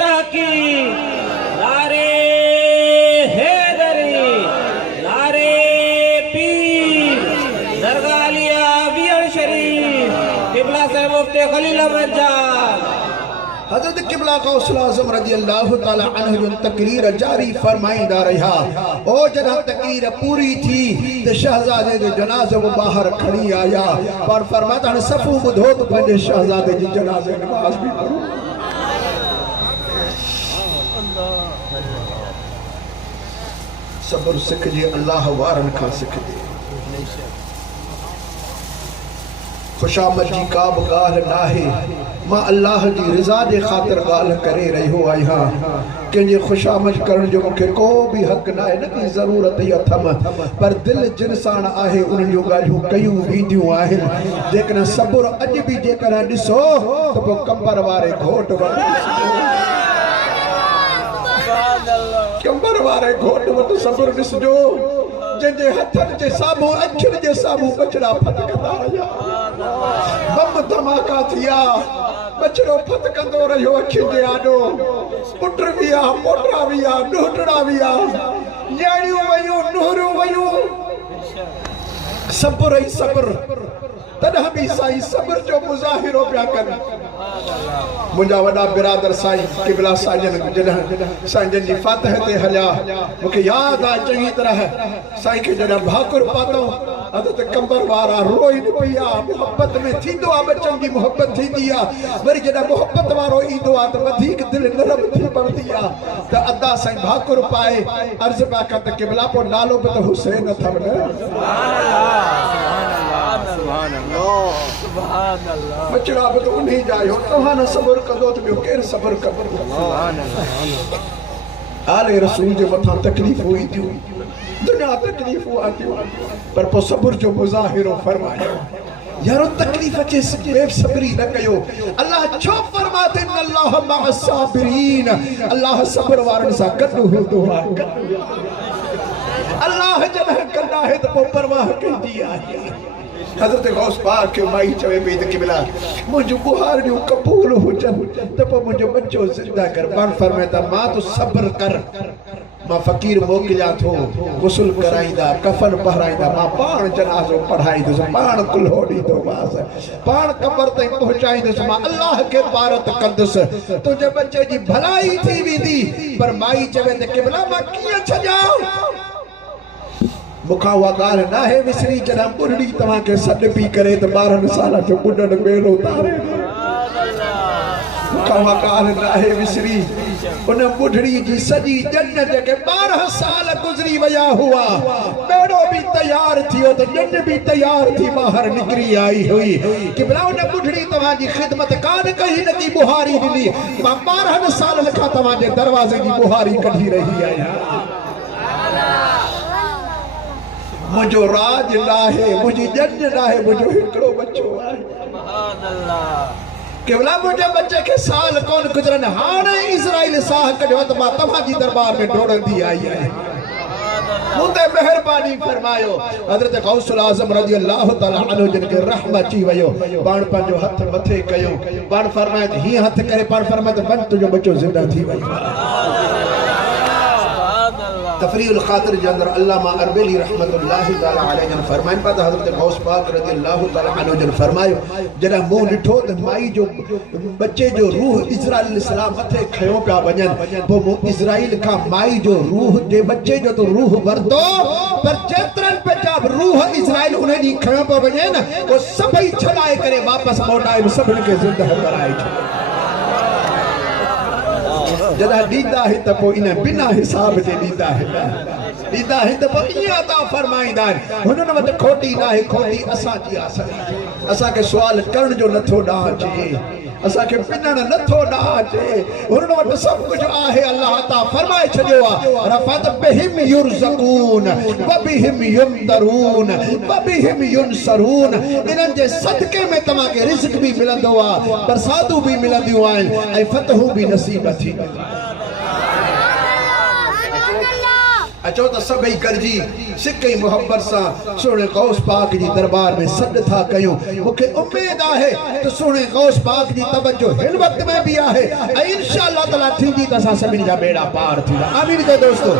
तहकीक मुफ्ती खलील अहमद जान। हजरत किबला गौसुल आज़म रज़ी अल्लाह ताला अन्हु जो तकरीर जारी फरमाइंदा रहा। ओ जदा तकरीर पूरी थी ते शहजादे जो जनाज़े वो बाहर खड़ी आया पर फरमाता है सफू बुधो तो पंहिंजे शहजादे जी जनाज़े नमाज भी पढ़ो। सब्र सिख जे अल्लाह वारन खां सिख जे। खुशामद जी का बि ॻाल्हि नाहे, मां अल्लाह जी रिज़ा जे ख़ातिर ॻाल्हि करे रहियो आहियां। कंहिंजे खुशामद करण जो मूंखे को बि हक़ नाहे, न की ज़रूरत ई अथमि, पर दिलि जिन साण आहे उन्हनि जूं ॻाल्हियूं कयूं वेंदियूं आहिनि। जेकॾहिं सब्र अॼु बि जेकॾहिं ॾिसो त पोइ कंबर वारे घोट कंबर वारे घोट वटि सब्र ॾिसजो, जंहिंजे हथनि जे साम्हूं अखियुनि जे साम्हूं बचड़ा फटकंदा रहिया, बम धमाका थिया, बचड़ो फटकंदो रहियो अखियुनि जे आॾो, पुट विया, पोटा विया, ॾोहिटड़ा विया, न्याणियूं वयूं, नूहरूं वयूं, सब्र ई सब्र। तॾहिं बि साईं सब्र जो मुज़ाहिरो पिया कनि। मुंहिंजा वॾा बिरादर साईं किबला साईं जॾहिं साईं जन जी फातह ते हलिया, मूंखे यादि आहे चङी तरह साईं खे जॾहिं भाकुर पातऊं हज़रत कंबर वारा रोइन पिया। मोहब्बत में थींदो आहे, बचनि जी मोहब्बत थींदी आहे, वरी जॾहिं मोहब्बत वारो ईंदो आहे त वधीक दिलि नरम थी पवंदी आहे। त अदा साईं भाकुर पाए अर्ज़ पिया कनि त किबला पोइ नालो बि त हुसैन अथव न। बचड़ा बि त उन्ही जा आहियो, तव्हां न सब्र कंदो त ॿियो केरु सब्र कंदो। आले रसूल जे मथां तकलीफ़ूं ईंदियूं, दुनिया तकलीफ़ूं आंदियूं, पर पोइ सब्र जो मुज़ाहिरो फरमायो। यारो तकलीफ़ अचे बेसब्री न कयो। अल्लाह छो फरमाते न अल्लाह मअस साबिरीन, अल्लाह सब्र वारनि सां गॾु हूंदो आहे। अल्लाह जॾहिं कंदा आहे त पोइ परवाह कंदी आहे। हज़रत गौस पाक खे माई चवे पई त किबला मुंहिंजूं बुहारियूं क़बूल हुजनि त पोइ मुंहिंजो बच्चो ज़िंदा कर। पाण फरमाईंदा मां तो सब्र कर, मां फ़कीर मोकिलियां थो, गुस्ल कराईंदा, कफन पहराईंदा, मां पाण जनाज़ो पढ़ाईंदुसि, पाण कुल्हो ॾींदोमांसि, पाण कब्र ताईं पहुचाईंदुसि, मां अल्लाह खे पारत कंदुसि, तुंहिंजे बच्चे जी भलाई थी वेंदी। पर माई चवे त किबला मां कीअं छॾियां? मूंखां उहा ॻाल्हि नाहे विसरी, जॾहिं ॿुढड़ी तव्हांखे सॾ पई करे त 12 साल जो ॿुढनि ॿेड़ो तारे, मूंखां उहा ॻाल्हि नाहे विसरी। उन ॿुढड़ी जी सॼी ॼन जेके 12 साल गुज़री विया हुआ, ॿेड़ो बि तयारु थियो त ॼन बि तयारु थी ॿाहिरि निकिरी आई हुई। किबला उन ॿुढड़ी तव्हांजी ख़िदमत कान कई, न की बुहारी ॾिनी, मां 12 सालनि खां तव्हांजे दरवाज़े जी बुहारी कढी रही आहियां। मुझो राज नाहे, मुझी जन नाहे, मुझो हिकड़ो बच्चो आहे। केवला मुझे बच्चे के साल कोन गुजरन, हाणे इज़राइल साह कढियो त मां तव्हांजी दरबार में डोड़ंदी आई आहियां। मुंहिंजे महिरबानी फरमायो। हज़रत गौसुल आज़म रज़ी अल्लाह ताला अन्हु जिन खे रहम अची वियो, पाण पंहिंजो हथ मथे कयो, पाण फरमाए त हीअं हथ करे पाण फरमाए त वञ तुंहिंजो बच्चो ज़िंदा थी वियो। तफरीउल ख़ातिर जे अंदरि अल्लामा अरबेली रहमतुल्लाहि ताला अलैहि जन फरमाइनि पिया त हज़रत गौस पाक रज़ी अल्लाह ताला अन्हु जन फरमायो, जॾहिं मूं ॾिठो त माई जो बच्चे जो रूह इज़राइल इस्लाम मथे खयो पिया वञनि, पोइ मूं इज़राइल खां माई जो रूह जे बच्चे जो तो रूह वरितो, पर जेतिरनि पंहिंजा रूह इज़राइल उन ॾींहुं खयो पियो वञे न, उहो सभई छॾाए करे वापसि मोटाए सभिनी खे ज़िंदा कराए छॾियो। जॾहिं ॾींदा है त पोइ इन बिना हिसाब जे ॾींदा है त पोइ ईअं अता फरमाईंदा आहिनि। हुननि वटि खोटी नाहे, खोटी असांजी आहे। असांखे सुवाल करण जो नथो ॾांहुं अचे, असांखे पिनण नथो ॾांहुं अचे, हुननि वटि सभु कुझु आहे। अल्लाह अता फरमाए छॾियो आहे, रफ़त बिहिम युरज़क़ून व बिहिम युमतरून व बिहिम युनसरून। इन्हनि जे सदके में तव्हांखे रिज़्क़ बि मिलंदो आहे, बरसातूं बि मिलंदियूं आहिनि ऐं फतहूं बि नसीब थी। अचो त सभई गॾिजी सिक ई मोहब्बत सां सुहिणे गौस पाक जी दरबार में सॾ था कयूं। मूंखे उमेद आहे त सुहिणे गौस पाक जी तवज्जो हिन वक़्त में बि आहे ऐं इंशाअल्लाह ताला थींदी त असां सभिनी जा बेड़ा पार थींदा। आमीन कयो दोस्तो।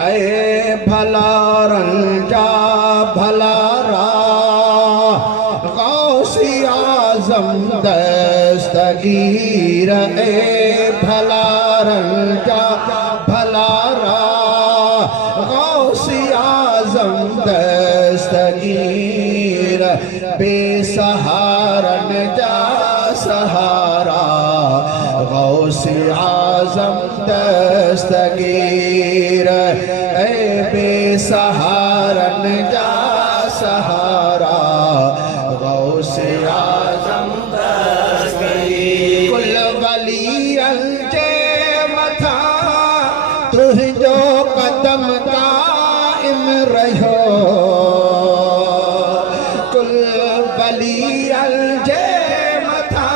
ऐ भलारन जा भलारा गौसी आज़म आजम दस्तगीर ए भला रंजा भलारा गौसे आजम दस्तगीर बेसहारन जा सहारा गौसे आजम दस्तगीर ए बेसहारन जा सहारा गौसे आजम दस्तगीर कुल वली अंजे मथा तुझो कदम कायम रहो कुल वली अंजे मथा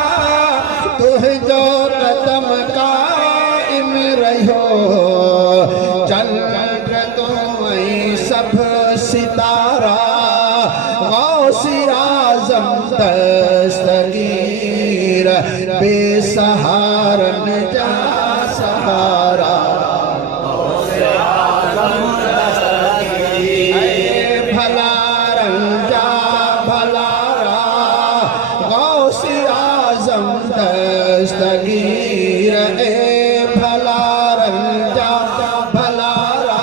तुझो कदम कायम रहो चंद्र तो सब सितारा गौसे आजम दस्तगीर बेसहारन जा सहारा गौसे आजम दस्तगीर भला रंजा भलारा गौसे आजम दस्तगीर ए भला रंजा भलारा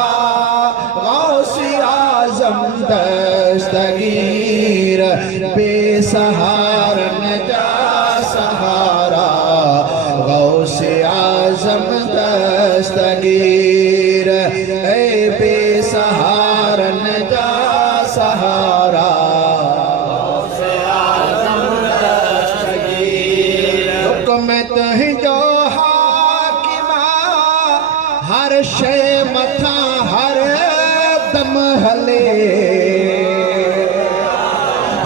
गौसे आजम दस्तगीर बेसहारन जा सहारा गौसे आजम दस्तगीर ए बेसहारन जा सहारा गौसे आजम दस्तगीर हुक्म तुझो हाकिमा हर शे मथा हर दम हले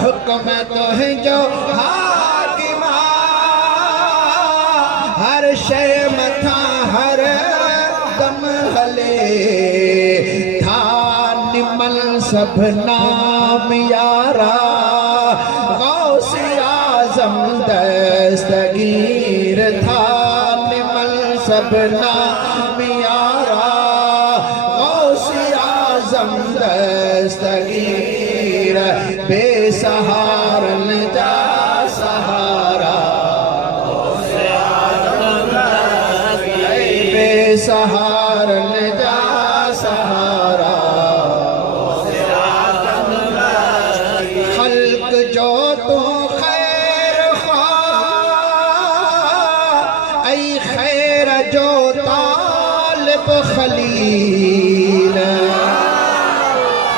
हुक्म तुझो हाकिमा हर शे मथा हर दम हले था निमल सब नाम यारा गौसे आजम दस्तगीर था निमल सब नाम यारा गौसे आजम दस्तगीर बेसहारन जा सहारा गौसे आजम दस्तगीर बेसहारन जा सहारा गौसे आजम दस्तगीर खल्क जो तो खैर ख्वाह ऐ खैर जो तालिब खलील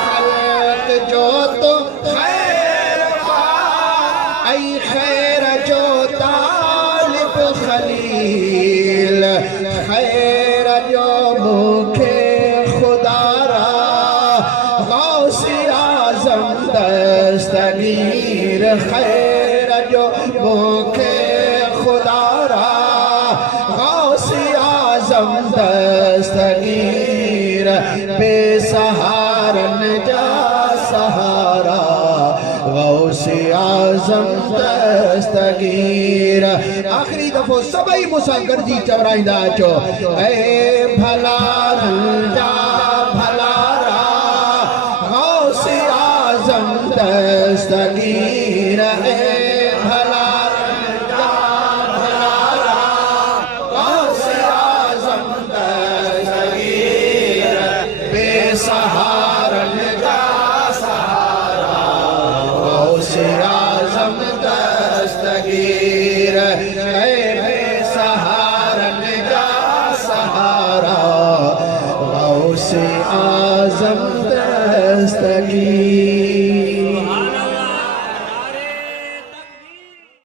खल्क जो तो खैर ख्वाह ऐ खैर जो तालिब खलील खैर जो मुखे खुदारा गौसे आजम दस्तगीर खैर जो मुखे खुदारा गौसे आजम दस्तगीर बेसहारन जा सहारा गौसे आजम दस्तगीर आखिरी दफो सबई मुसा गर्जी चवराइंदा अचो ए भला रंजा भलारा गौसे आजम दस्तगीर ए भला रंजा भलारा गौसे आजम दस्तगीर बेसहारन जा सहारा गौसे आजम दस्तगीर ए बेसहारन जा सहारा गौसे आजम दस्तगीर